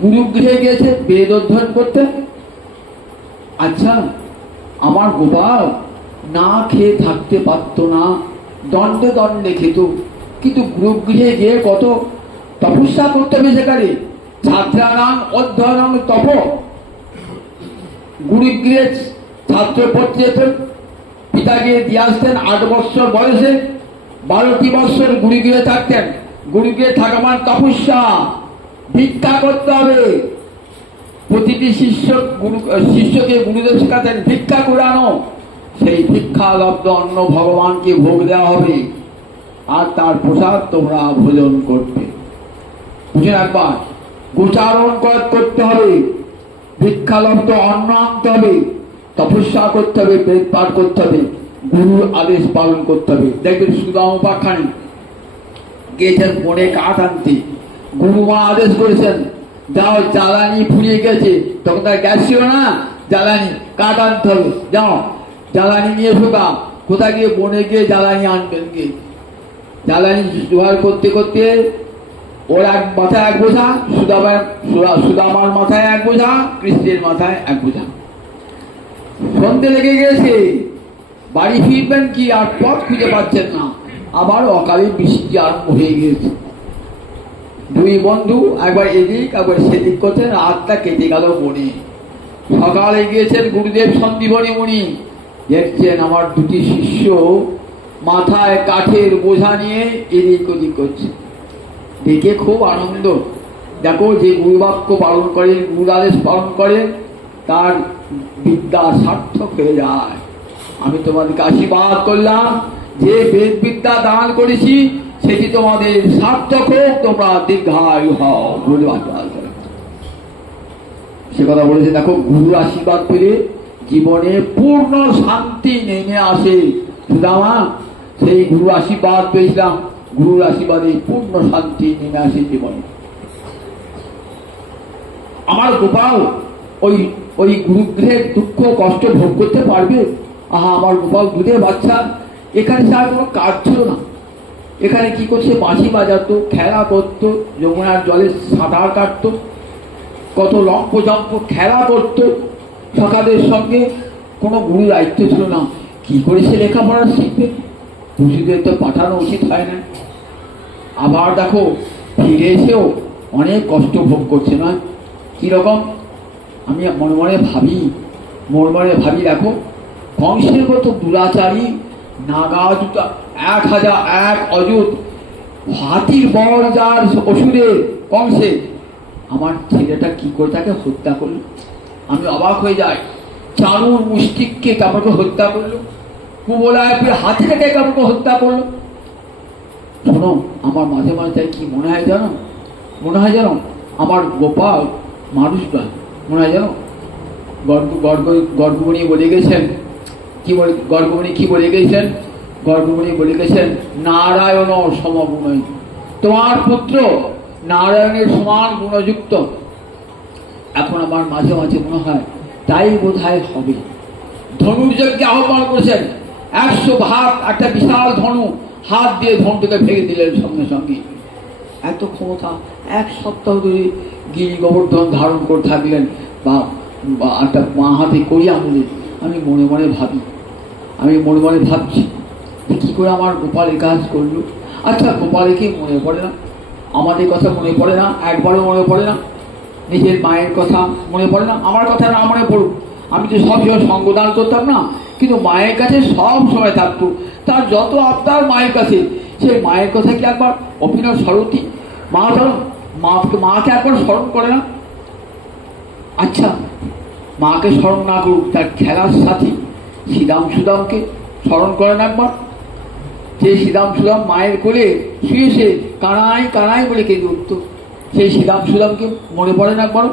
গুরুগৃহে গিয়েছে বেদ অধ্যয়ন করতে। আচ্ছা, আমার গোপাল না খেয়ে থাকতে পারত না, দণ্ডে দণ্ডে খেত, কিন্তু গুরুগৃহে গিয়ে কত তপস্যা করতে হবে সেখানে। ছাত্রানাং অধ্যয়ন তপ, গুরুগৃহে ছাত্র পড়তে যেতেন, পিতা গিয়ে দিয়ে আসতেন 8 বৎসর বয়সে, 12টি বৎসর গুরুগৃহে থাকতেন। গুরুগৃহে থাকা মানে তপস্যা, ভিক্ষা করতে হবে। প্রতিটি শিষ্যকে গুরুদেব শেখাতেন ভিক্ষা করে আনো, সেই ভিক্ষা লব্ধ অন্ন ভগবানকে ভোগ দেওয়া হবে, আর তার প্রসাদ তোমরা ভোজন করবে। বুঝে একবার গোচারণ করতে হবে, ভিক্ষা লব্ধ অন্ন আনতে হবে, তপস্যা করতে হবে, বেদ পাঠ করতে হবে, গুরুর আদেশ পালন করতে হবে। দেখবেন সুদাম উপাখ্যানে গিয়েছেন বনে কাঠ আনতে, গুরুমা আদেশ করেছেন যাও, জ্বালানি ফুরিয়ে গেছে, তখন তার গ্যাস ছিল না, জ্বালানি কাঠ আনতে হবে, যাও জ্বালানি নিয়ে ঢোকা। কোথায় গিয়ে বনে গিয়ে জ্বালানি আনবেন, গিয়ে জ্বালানি জোগাড় করতে করতে ওর এক মাথায় এক বোঝা, সুদামার মাথায় এক বোঝা, কৃষ্ণের মাথায় এক বোঝা। সন্ধে লেগে গেছে, বাড়ি ফিরবেন কি আর পথ খুঁজে পাচ্ছেন না, আবার অকালে বৃষ্টি আরম্ভ হয়ে গিয়েছে। দুই বন্ধু একবার এদিক একবার সেদিক করছেন, রাতটা কেটে গেল বনে। সকালে গিয়েছেন গুরুদেব সন্দীপনী মুনি, দেখছেন আমার দুটি শিষ্য মাথায় কাঠের বোঝা নিয়ে এদিক ওদিক করছে। দেখে খুব আনন্দ। দেখো, যে গুরুবাক্য পালন করেন, গুরু আদেশ পালন করেন, তার বিদ্যা সার্থক হয়ে যায়। আমি তোমাদেরকে আশীর্বাদ করলাম, যে বেদ বিদ্যা দান করেছি সেটি তোমাদের সার্থক হোক, তোমরা দীর্ঘায়ু হও। সে কথা বলেছে। দেখো, গুরুর আশীর্বাদ পেলে জীবনে পূর্ণ শান্তি নেমে আসে। সুদামা, সেই গুরু আশীর্বাদ পেয়েছিলাম, গুরুর আশীর্বাদে পূর্ণ শান্তি নেমে আসে জীবনে। আমার গোপাল ওই গুরুগৃহের দুঃখ কষ্ট ভোগ করতে পারবে? আহা, আমার গোপাল দুধের বাচ্চা, এখানে তার কোনো কাজ ছিল না। এখানে কি করছে, বাঁশি বাজাতো, খেলা করতো, যমুনার জলে সাঁতার কাটতো, কত লম্প জম্প খেলা করতো সকালের সঙ্গে। কোনো গুরু দায়িত্ব ছিল না। কি করে সে লেখাপড়া শিখবে? বুঝিদের তো পাঠানো উচিত হয় না। আবার দেখো, ফিরে এসেও অনেক কষ্ট ভোগ করছে, নয়? কিরকম? আমি মনে মনে ভাবি, দেখো, কংসের মতো দুরাচারী নাগা জুতা 1001 অযুত হাতির বর যার অসুরের কংসে, আমার ছেলেটা কি করে তাকে হত্যা করলো? আমি অবাক হয়ে যাই। চারুর মুষ্টিককে কেমন করে হত্যা করলো, কুবলায় হাতিটাকে কেমন করে হত্যা করলো। শোনো, আমার মাঝে মাঝে কি মনে হয় জানো? আমার গোপাল মানুষটা মনে হয় জানো, গর্গমণি বলে গেছেন, গর্গমণি বলে গেছেন নারায়ণ সমগুণই, তোমার পুত্র নারায়ণের সমান গুণযুক্ত। এখন আমার মাঝে মাঝে মনে হয় তাই বোধহয় হবে। ধনুর্যজ্ঞে আহ্বান করেছেন, 100 ভাগ একটা বিশাল ধনু, হাত দিয়ে ধনুটাকে ভেঙে দিলেন সঙ্গে সঙ্গে। এত ক্ষমতা! 1 সপ্তাহ ধরে গিরি গোবর্ধন ধারণ করে থাকলেন, বা একটা মা হাতে করিয়া আনলেন। আমি মনে মনে ভাবছি কি করে আমার গোপাল কাজ করলো। আচ্ছা, গোপালে কি মনে পড়ে না? আমাদের কথা মনে পড়ে না? একবারও মনে পড়ে না? নিজের মায়ের কথা মনে পড়ে না? আমার কথা না মনে পড়ুক, আমি তো সবসময় সঙ্গদান করতাম না, কিন্তু মায়ের কাছে সব সময় থাকতো। তার যত আবদার মায়ের কাছে, সেই মায়ের কথা কি একবার অভিনয় স্মরতি? মাকে একবার স্মরণ করে না? আচ্ছা, মাকে স্মরণ না করুক, তার খেলার সাথী সুদামকে স্মরণ করেন একবার। যে সুদাম মায়ের কোলে শুয়ে সে কানাই বলে কেঁদে উঠত, সেই সুদামকে মনে পড়ে না একবার?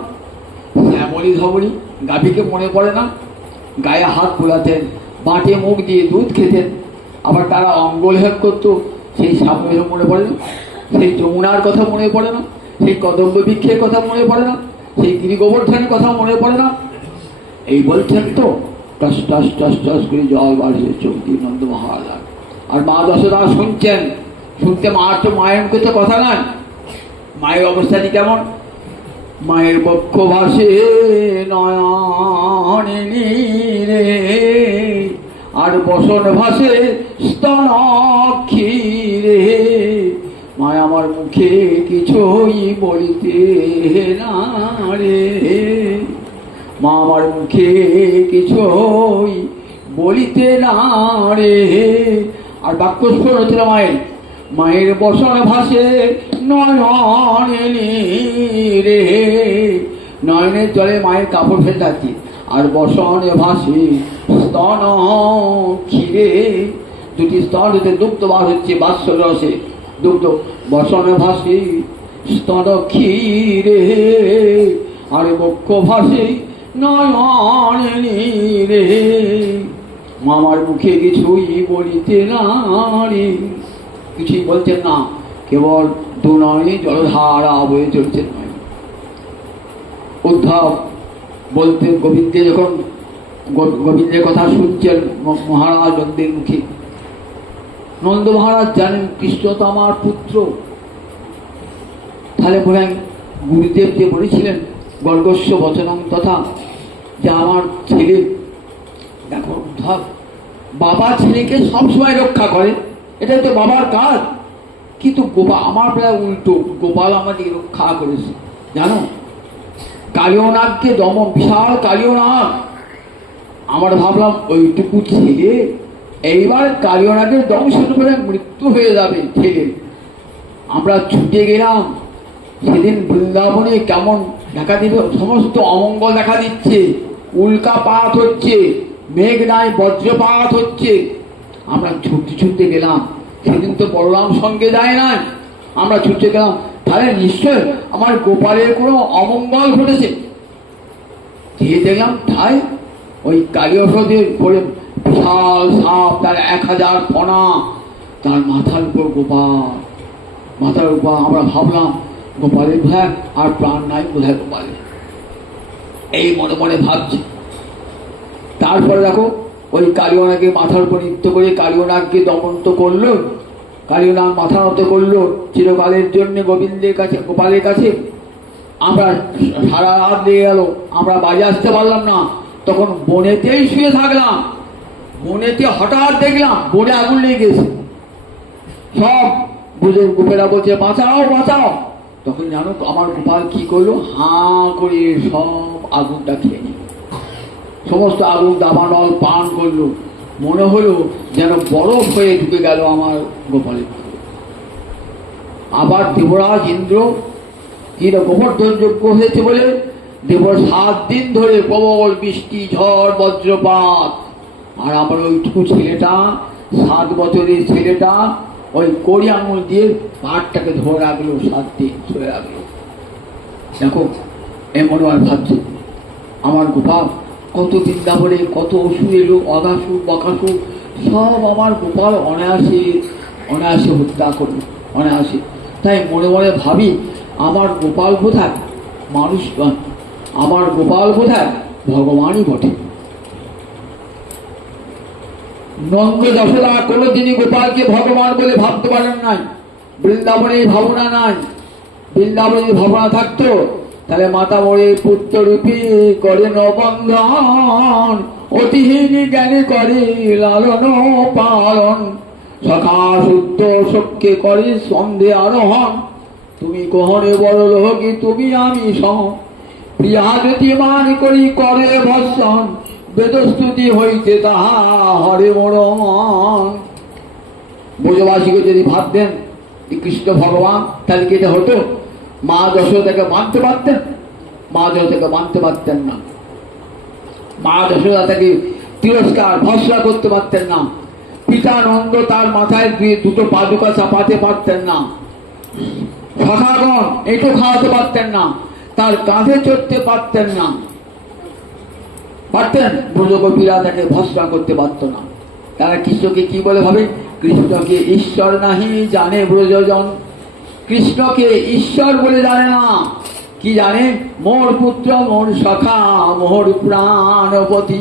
শ্যামলী ধবলী গাভীকে মনে পড়ে না? গায়ে হাত বোলাতেন, বাঁটে মুখ দিয়ে দুধ খেতেন। আবার তারা অঙ্গলেপ করতো, সেই সাপের মনে পড়ে না? সেই যমুনার কথা মনে পড়ে না? সেই কদম্ব বৃক্ষের কথা মনে পড়ে না? সেই গিরি গোবর্ধনের কথা মনে পড়ে না? এই বলছেন তো, টস টস টস টস করে জল বাড়ছে চোখ দিয়ে নন্দ মহারাজ। আর মা যশোদা শুনছেন, শুনতে মার তো মায়ের মুখে তো কথা নয়। মায়ের অবস্থাটি কেমন? মায়ের বক্ষ ভাসে নয়নে নীরে, আর বসন ভাসে স্তনক্ষীরে। মায় আমার মুখে কিছুই বলিতে না রে, মা আমার মুখে কিছুই বলিতে না রে। আর বাক্যস্ফোর হচ্ছিল মায়ের, মায়ের বসন ভাসে নয়নে নীরে, নয়নের জলে মায়ের কাপড় ফেলে থাকছে। আর বসনে ভাসে স্তন ক্ষীরে, দুটি স্তন হতে দুগ্ধ বার হচ্ছে বাৎস রসে, দুগ্ধ। বসনে ভাসে স্তন ক্ষীরে, আর বক্ষ ভাসে নয়নে নীরে। মামার মুখে কিছুই বলিতে না রে, কিছুই বলছেন না, কেবল দু নয় জলধারা বয়ে চলছেন। উদ্ধব বলতে গোবিন্দে যখন গোবিন্দের কথা শুনছেন মহারাজ নন্দের মুখে, নন্দ মহারাজ জানেন কৃষ্ণ তো আমার পুত্র। তাহলে বলেন গুরুদেব যে বলেছিলেন গর্গস্য বচনং তথা, যে আমার ছেলে, দেখো উদ্ধব, বাবা ছেলেকে সবসময় রক্ষা করে, এটাই তো বাবার কাজ। কিন্তু গোপাল আমার প্রায় উল্টো, গোপাল আমাদের রক্ষা করেছে জানো। কালিয়নাগকে দমন, বিশাল কালিয়নাগ, আমার ভাবলাম ওইটুকু ছেলে, এইবার কালিয়নাগের দংশন করে মৃত্যু হয়ে যাবে ছেলে। আমরা ছুটে গেলাম, সেদিন বৃন্দাবনে কেমন দেখা দিল, সমস্ত অমঙ্গল দেখা দিচ্ছে, উল্কাপাত হচ্ছে, মেঘ নাই বজ্রপাত হচ্ছে। আমরা ছুটতে ছুটতে গেলাম, সেদিন তো বলরাম সঙ্গে যায় নাই, আমরা ছুটতে গেলাম, তাহলে নিশ্চয় আমার গোপালের কোনো অমঙ্গল ঘটেছে। গিয়ে দেখলাম তাই ওই কালিয়সদের পরে বিশাল সাপ, তার 1000 ফনা, তার মাথার উপর গোপাল, মাথার উপর। আমরা ভাবলাম গোপালের বোধহয় আর প্রাণ নাই, বোধহয় গোপালের, এই মনে মনে ভাবছি। তারপরে দেখো ওই কালিয়নাগকে মাথার উপর নৃত্য করে কালিয়নাগকে দমন তো করলো, কালিয়নাগ মাথা নত করলো চিরকালের জন্য গোবিন্দের কাছে, গোপালের কাছে। আমরা সারা রাত লেগে গেল, আমরা বাজে আসতে পারলাম না। তখন বনেতেই শুয়ে থাকলাম, বনেতে হঠাৎ দেখলাম বনে আগুন লেগে গেছে। সব বুঝে গোপেরা বলছে বাঁচাও বাঁচাও। তখন জানো তো আমার গোপাল কি করলো, হাঁ করে সব আগুনটা খেয়ে নিল, সমস্ত আগুন দাবানল পান করলো। মনে হলো যেন বরফ হয়ে ঢুকে গেল আমার গোপালের। আবার দেবরাজ ইন্দ্র যেটা গোবর্ধন যজ্ঞ হয়েছে বলে দেবর 7 দিন ধরে প্রবল বৃষ্টি, ঝড়, বজ্রপাত। আর আমার ওইটুকু ছেলেটা, 7 বছরের ছেলেটা, ওই কড়ি আঙুল দিয়ে পাটটাকে ধরে রাখলো, 7 দিন ধরে রাখলো। দেখো এমন আর ভাবছে আমার গোপাল, কত বৃন্দাবনে কত অসুর এলো, অগাসুর বকাসুর, সব আমার গোপাল অনায়াসে অনায়াসে হত্যা করলো, অনায়াসে। তাই মনে মনে ভাবি আমার গোপাল বোধহয় মানুষ নয়, আমার গোপাল বোধহয় ভগবানই বটে। নন্দ যশোদা কোনোদিনই গোপালকে ভগবান বলে ভাবতে পারেন নাই, বৃন্দাবনে ভাবনা নাই। বৃন্দাবনে ভাবনা থাকতো তাহলে মাতা মরে পুত্ররূপী করে নবন্ধন, অতিহীন জ্ঞানী করে লালন পালন, সখা শুদ্ধ সখ্যে করে সন্ধে আরোহণ। তুমি কহরে বড় লোকি তুমি আমি সম, প্রিয়াদতি মান করি করে ভর্ষণ, বেদস্তুতি হইতে তাহা হরে মোর মন। ব্রজবাসীকে যদি ভাবতেন কৃষ্ণ ভগবান, তাহলে কি এটা হতো? মা যশোদাকে মানতে পারতেন? মা যশোদাকে মানতে পারতেন না। মা যশোদা তাকে তিরস্কার ভর্ষা করতে পারতেন না। পিতা নন্দ তার মাথায় 2 পাদুকা চাপাতে পারতেন না। সখাগণ একটু খাওয়াতে পারতেন না, তার কাঁধে চড়তে পারতেন না। পারতেন, ব্রজগোপীরা তাকে ভৎসনা করতে পারত না। তারা কৃষ্ণকে কি বলে ভাবে? কৃষ্ণকে ঈশ্বর নাহি জানে ব্রজজন। কৃষ্ণকে ঈশ্বর বলে জানে না, কি জানে? মোর পুত্র, মোর সখা, মোর প্রাণপতি।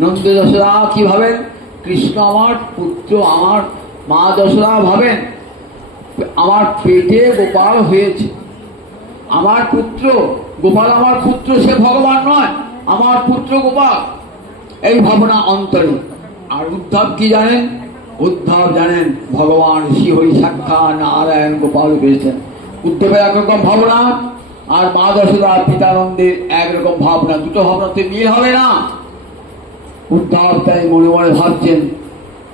নন্দ যশোদা কি ভাবেন? কৃষ্ণ আমার পুত্র, আমার মা যশোদা ভাবেন আমার পেটে গোপাল হয়েছে, আমার পুত্র গোপাল, আমার পুত্র, সে ভগবান নয়, আমার পুত্র গোপাল, এই ভাবনা অন্তরে। আর উদ্ধব কি জানেন? উদ্ধব জানেন ভগবান শ্রীহরি সাক্ষাৎ নারায়ণ গোপাল পেয়েছেন। উদ্ধবের একরকম ভাবনা, আর মা যশোদা পিতানন্দের একরকম ভাবনা, দুটো ভাবনাতে মিল হবে না। উদ্ধব তাই মনে মনে ভাবছেন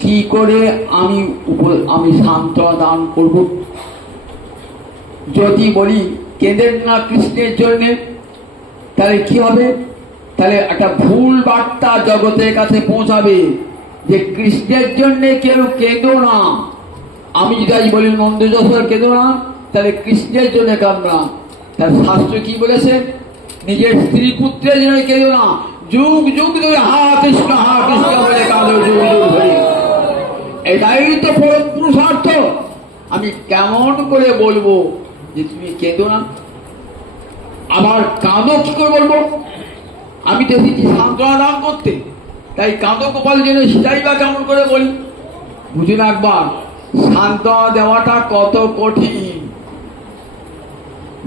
কি করে আমি সান্ত্বনা দান করব। যদি বলি কেঁদেন না কৃষ্ণের জন্যে, তাহলে কি হবে? তাহলে একটা ভুল বার্তা জগতের কাছে পৌঁছাবে যে কৃষ্ণের জন্য কেউ কেঁদো না। আমি যদি আজ বলি নন্দ যশোদা কেঁদো না, তাহলে কৃষ্ণের জন্য কাঁদো না। তার শাস্ত্র কি বলেছে? নিজের স্ত্রী পুত্রের জন্য কেঁদো না, যুগ যুগ ধরে হা কৃষ্ণ বলে কাঁদো যুগ যুগ ধরে। এটাই তো পরম পুরুষার্থ। আমি কেমন করে বলবো যে তুমি কেঁদো না, আবার কাঁদো কি করে বলবো? আমি তো এসেছি সান্ত্বনা দান করতে, তাই কাঁদো গোপাল জন্য সেটাই বা কেমন করে বলি? বুঝুন একবার সান্ত্বনা দেওয়াটা কত কঠিন।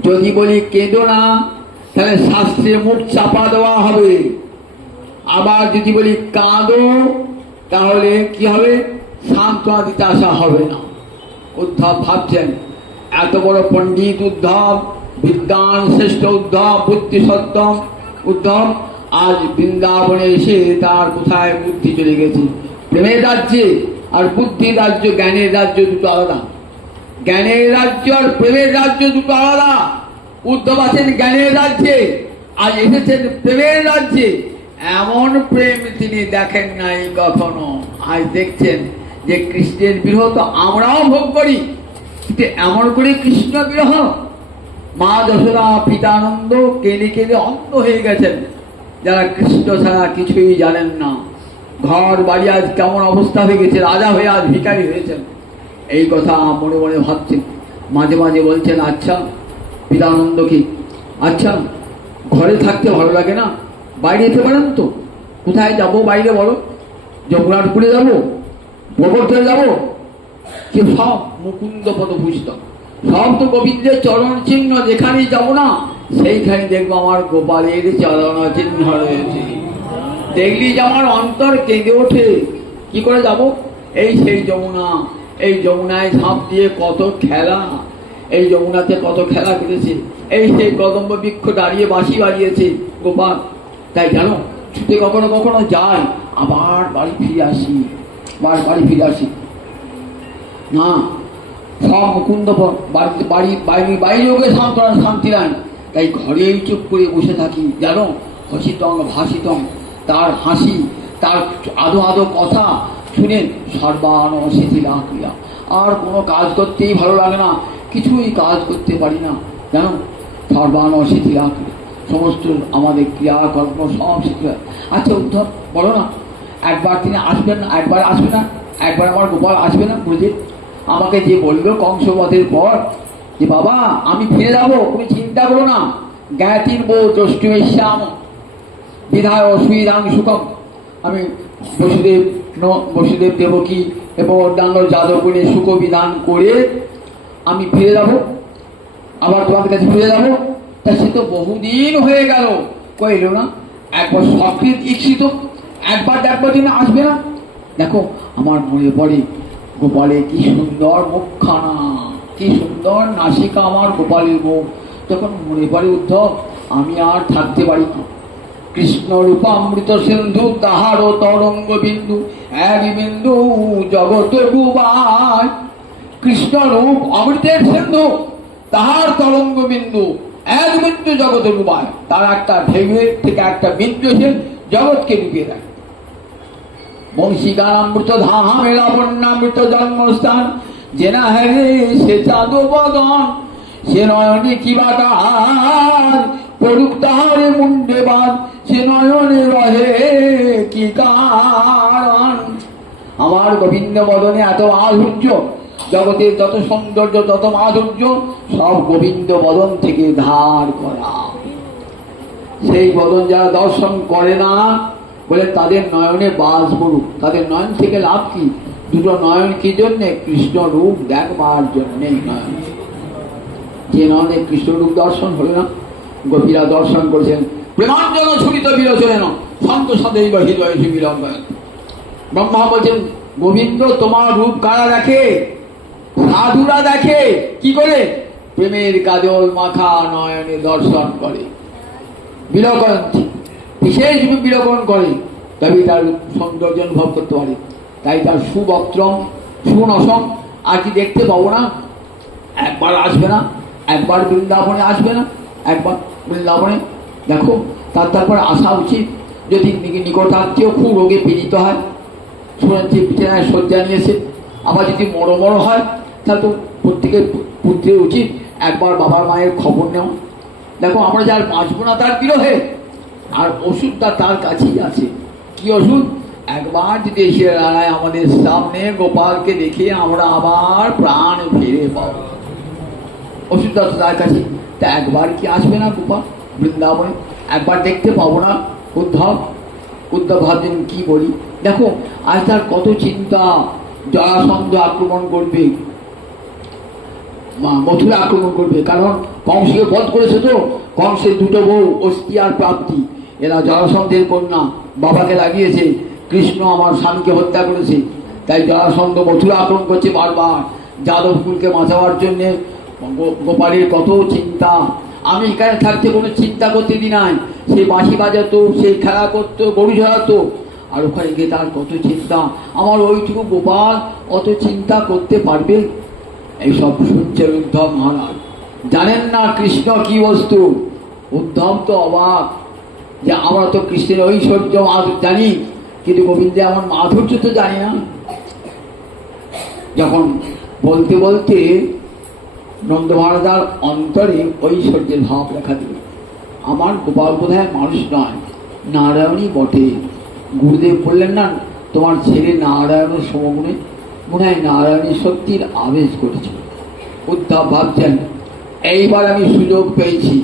যদি বলি কেঁদো না, তাহলে শাস্ত্রে মুখ চাপা দেওয়া হবে। আবার যদি বলি কাঁদো, তাহলে কি হবে? সান্ত্বনা দিতে আসা হবে না। উদ্ধব ভাবছেন এত বড় পণ্ডিত উদ্ধব, বিদ্যান শ্রেষ্ঠ উদ্ধব, বুদ্ধি সত্তম উদ্ধব, আজ বৃন্দাবনে এসে তার কোথায় বুদ্ধি চলে গেছে। প্রেমের রাজ্যে আর বুদ্ধির রাজ্য, জ্ঞানের রাজ্য দুটো আলাদা। জ্ঞানের রাজ্য আর প্রেমের রাজ্য দুটো আলাদা। উদ্ধব আছেন জ্ঞানের রাজ্যে, আজ এসেছেন প্রেমের রাজ্যে। এমন প্রেম তিনি দেখেন নাই কখনো। আজ দেখছেন যে কৃষ্ণের বিরহ তো আমরাও ভোগ করি, কিন্তু এমন করে কৃষ্ণ বিরহ। মা যশোদা পিতানন্দ কেঁদে কেঁদে অন্ধ হয়ে গেছেন, যারা কৃষ্ণ ছাড়া কিছুই জানেন না। ঘর বাড়ি আজ কেমন অবস্থা হয়ে গেছে, রাজা হয়ে আজ ভিখারি হয়েছেন। এই কথা মনে মনে ভাবছেন। মাঝে মাঝে বলছেন, আচ্ছা পিতানন্দ কি, আচ্ছা ঘরে থাকতে ভালো লাগে না, বাইরে যেতে পারেন তো? কোথায় যাবো বাইরে বলো? যমুনারপুরে যাবো, গোবর্ধনে যাবো? কি সব মুকুন্দ পদ পুস্তক, সব তো গোবিন্দের চরণ চিহ্ন। যেখানেই যাবো না সেইখানে দেখবো আমার গোপালের চরণ চিহ্ন রয়েছে। দেখলি যে আমার অন্তর কেঁদে ওঠে। কি করে যাব? এই সেই যমুনা, এই যমুনায় ঝাঁপ দিয়ে কত খেলা, এই যমুনাতে কত খেলা করেছে। এই সেই কদম্ব বৃক্ষ দাঁড়িয়ে বাঁশি বাজিয়েছে গোপাল। তাই জানো ছুটে কখনো কখনো যাই, আবার বাড়ি ফিরে আসি, বাড়ি ফিরে আসি না। সব মুকুন্দ বাইরে ওকে শান্তি নাই, তাই ঘরেই চুপ করে বসে থাকি। জানো হসিতং ভাসিতং, তার হাসি, তার আদো আদো কথা শুনে সর্বান শিথিলা ক্রিয়া। আর কোনো কাজ করতেই ভালো লাগে না, কিছুই কাজ করতে পারি না। জানো সর্বান শিথিলা ক্রিয়া, সমস্ত আমাদের ক্রিয়াকর্ম সব শিথিল। আচ্ছা উদ্ধব বলো না, একবার তিনি আসবেন না? একবার আসবে না? একবার আমার গোপাল আসবে না? বুঝে আমাকে যে বললো কংসবধের পর যে বাবা আমি ফিরে যাবো, তুমি চিন্তা করো না, জ্ঞাতির বউ দ্রষ্টুমে শ্যাম বিধায় সুইরাং সুখম। আমি বসুদেব দেবকী এবং অন্যান্য যাদবগুণে সুখ বিধান করে আমি ফিরে যাব, আবার তোমাদের কাছে ফিরে যাবো। তা সে তো বহুদিন হয়ে গেল, কইল না? একবার সক্রিয় ইচ্ছিত, একবার দেখবার জন্য আসবে না? দেখো আমার মনে পড়ে গোপালের কি সুন্দর মুখখানা, কি সুন্দর নাসিকা আমার গোপালের মুখ। তখন মনে পড়ে উদ্ধব আমি আর থাকতে পারি না। কৃষ্ণ রূপামৃত সিন্ধু, তাহারও তরঙ্গ বিন্দু, এক বিন্দু জগত ডুবায়। কৃষ্ণ রূপ অমৃতের সিন্ধু, তাহার তরঙ্গ বিন্দু এক বিন্দু জগত ডুবায়। তার একটা ঢেউয়ের থেকে একটা বিন্দু এসে জগৎকে ডুবিয়ে দেয়। বংশীগানামৃত ধামে লাবণ্যামৃত জন্মস্থান, জেনা হেরে সে চাঁদো বদন, সে নয়নে কি বাতাস পড়ুক তাহারে মুন্ডে বাদ, সে নয়নে রহে কি কারণ? আমার গোবিন্দ বদনে এত মাধুর্য, জগতের যত সৌন্দর্য যত মাধুর্য সব গোবিন্দ বদন থেকে ধার করা। সেই বদন যারা দর্শন করে না বলে তাদের নয়নে বাস পড়ুক। তাদের নয়ন থেকে লাভ কি? দুটো নয়ন কি জন্যে? কৃষ্ণ রূপ দেখবার জন্যে নয়ন। যে নয়নে কৃষ্ণ রূপ দর্শন হলো না, গোপীরা দর্শন করেছেন প্রেমাঞ্জন ছুরিত বিরোচনে না সন্ত সदैव হৃদয়ে বিলম্ব। ব্রহ্মা বলছেন গোবিন্দ তোমার রূপ কারা দেখে? সাধুরা দেখে। কি করে? প্রেমের কাজল মাখা নয়নে দর্শন করে, বিলোকন বিশেষ বিলোকন করে, তবে তার সৌন্দর্য অনুভব করতে পারে। তাই তার সুবক্ত্রম সুনসম আর কি দেখতে পাবো না? একবার আসবে না, একবার বৃন্দাবনে আসবে না, একবার বৃন্দাবনে দেখো। তারপর আসা উচিত। যদি নিকটাত্মীয় খুব রোগে পীড়িত হয়, শুনেছি বিছানায় শয্যা নিয়েছে, আবার যদি মরো হয়, তাহলে তো প্রত্যেকের পুত্রের উচিত একবার বাবার মায়ের খবর নেওয়া। দেখো আমরা যার বাঁচবো না তার বিরহে, আর ওষুধটা তার কাছেই আছে। কি ওষুধ? একবার যদি এসে দাঁড়ায় আমাদের সামনে, গোপালকে দেখে আমরা আবার প্রাণ ফিরে পাবো। ওষুধটা তো তার কাছে। তা একবার কি আসবে না গোপাল বৃন্দাবনে? একবার দেখতে পাবো না? উদ্ধব ভাবছেন কি বলি। দেখো আজ তার কত চিন্তা, জরাসন্ধ আক্রমণ করবে, মথুরা আক্রমণ করবে, কারণ কংসকে বধ করেছে তো। কংসের দুটো বউ অস্থি আর প্রাপ্তি, এরা জরাসন্ধের কন্যা, বাবাকে লাগিয়েছে। কৃষ্ণ আমার স্বামীকে হত্যা করেছে, তাই জরাসন্ধ মথুরা আক্রমণ করছে বারবার যাদবকুলকে বাঁচাবার জন্যে। গোপালের কত চিন্তা। আমি এখানে থাকতে কোনো চিন্তা করতে দিই নাই। সে বাঁশি বাজাতো, সে খেলা করতো, গরু ঝরাতো, আর ওখানে গিয়ে তার কত চিন্তা। আমার ওইটুকু গোপাল অত চিন্তা করতে পারবে? এইসব শুনছেন উদ্ধব মহারাজ। জানেন না কৃষ্ণ কি বস্তু। উদ্ধব তো অবাক যে আমরা তো কৃষ্ণের ঐশ্বর্য জানি, কিন্তু গোবিন্দে এমন মাধুর্য তো জানি না। যখন বলতে বলতে নন্দ মহারাজার অন্তরে ঐশ্বর্যের ভাব দেখা দিল। আমার গোপাল বোধহয় মানুষ নয়, নারায়ণই বটে। গুরুদেব বললেন না তোমার ছেলে নারায়ণের সমগুণে, মনে হয় নারায়ণের শক্তির আবেশ করেছে। উদ্ধব ভাবছেন এইবার আমি সুযোগ পেয়েছি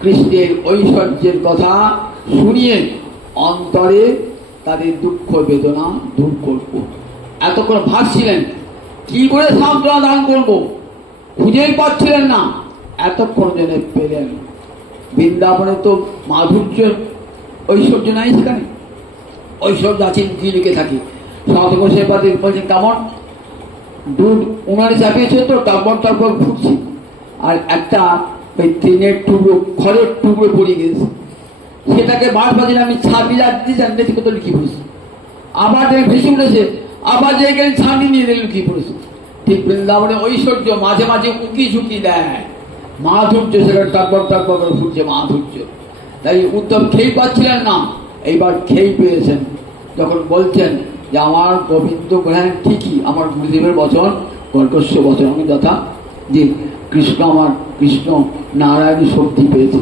কৃষ্ণের ঐশ্বর্যের কথা শুনিয়ে অন্তরে তাদের দুঃখ বেদনা দূর করব। এতক্ষণ ভাবছিলেন কি করে সান্ত্বনা দান করব, খুঁজেই পাচ্ছিলেন না। এতক্ষণ জেনে পেলেন বৃন্দাবনে তো মাধুর্য ঐশ্বর্য নাই, সেখানে ঐশ্বর্য আছে কি লিখে থাকে। সাধু ঘোষের পাতে বলছে কেমন দুধ উনারে চাপিয়েছে তো তারপর ফুটছে, আর একটা ওই ট্রেনের টুকরো খড়ের টুকরো পড়ে গেছে, সেটাকে বারবার আমি ছাপিয়ে যাচ্ছি জানতে কত লুকিয়ে পড়েছে। আবার ভেসে উঠেছে, আবার যে গেলে ছানি নিয়ে লুকিয়ে পড়েছে। ঠিক বৃন্দাবনে ঐশ্বর্য মাঝে মাঝে উঁকি ঝুঁকি দেয়, মাধুর্য সেখানে তারপর ফুটছে মাধুর্য। তাই উদ্ধব খেয়ে পাচ্ছিলেন না, এইবার খেয়ে পেয়েছেন। যখন বলছেন যে আমার গোবিন্দ গ্রহণ ঠিকই, আমার গুরুদেবের বচন কর্কশ বচন যথা যে কৃষ্ণ নারায়ণী শক্তি পেয়েছে।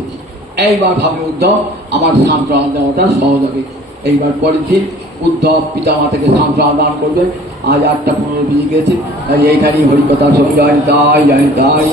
এইবার ভাবে উদ্ধব আমার সান্ত্বনা দেওয়াটা সহজ হবে। এইবার পরের দিন উদ্ধব পিতামাতাকে সান্ত্বনা দান করবেন। আজ 8টা 15 বেজে গেছে, তাই এইখানেই হরিকথা সব জয় তাই জয় তাই।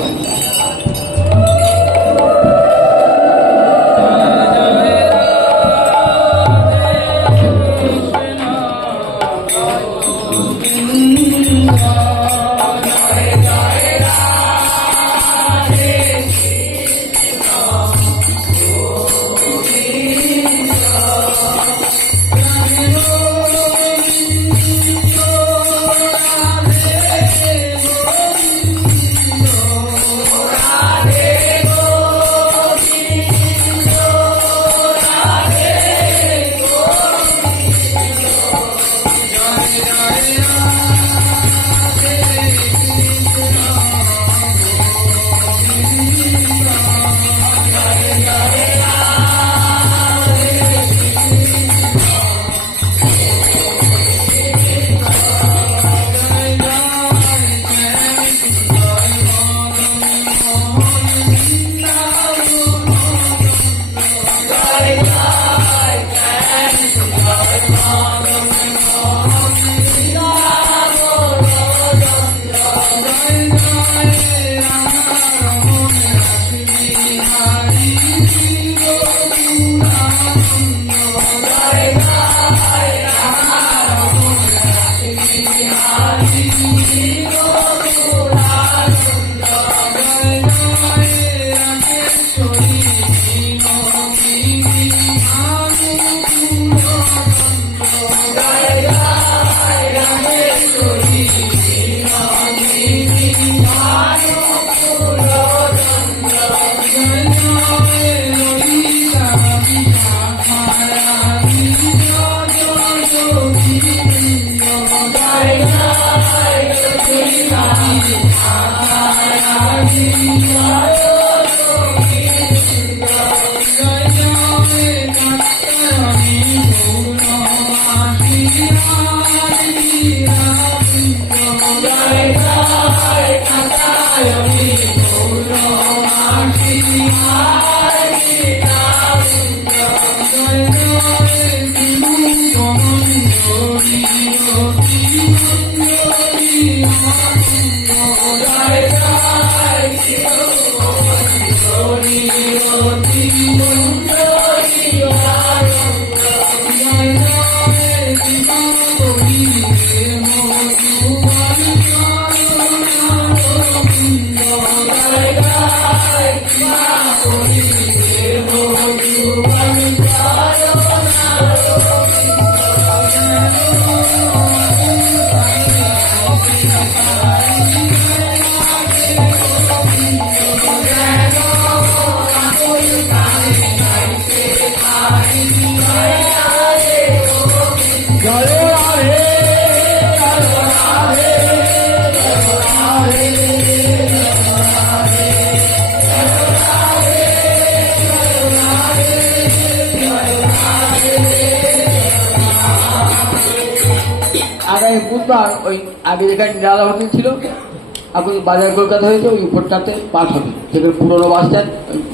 আগামী বুধবার ওই আগে যেখানে নিরালা হোটেল ছিল এখন বাজার কলকাতা হয়েছে, ওই উপরটাতে পাঠ হবে, যেখানে পুরোনো বাস স্ট্যান্ড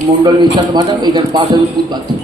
মন্ডল মিষ্টান্ন ভান্ডার, এইখানে পাঠ হবে বুধবার থেকে।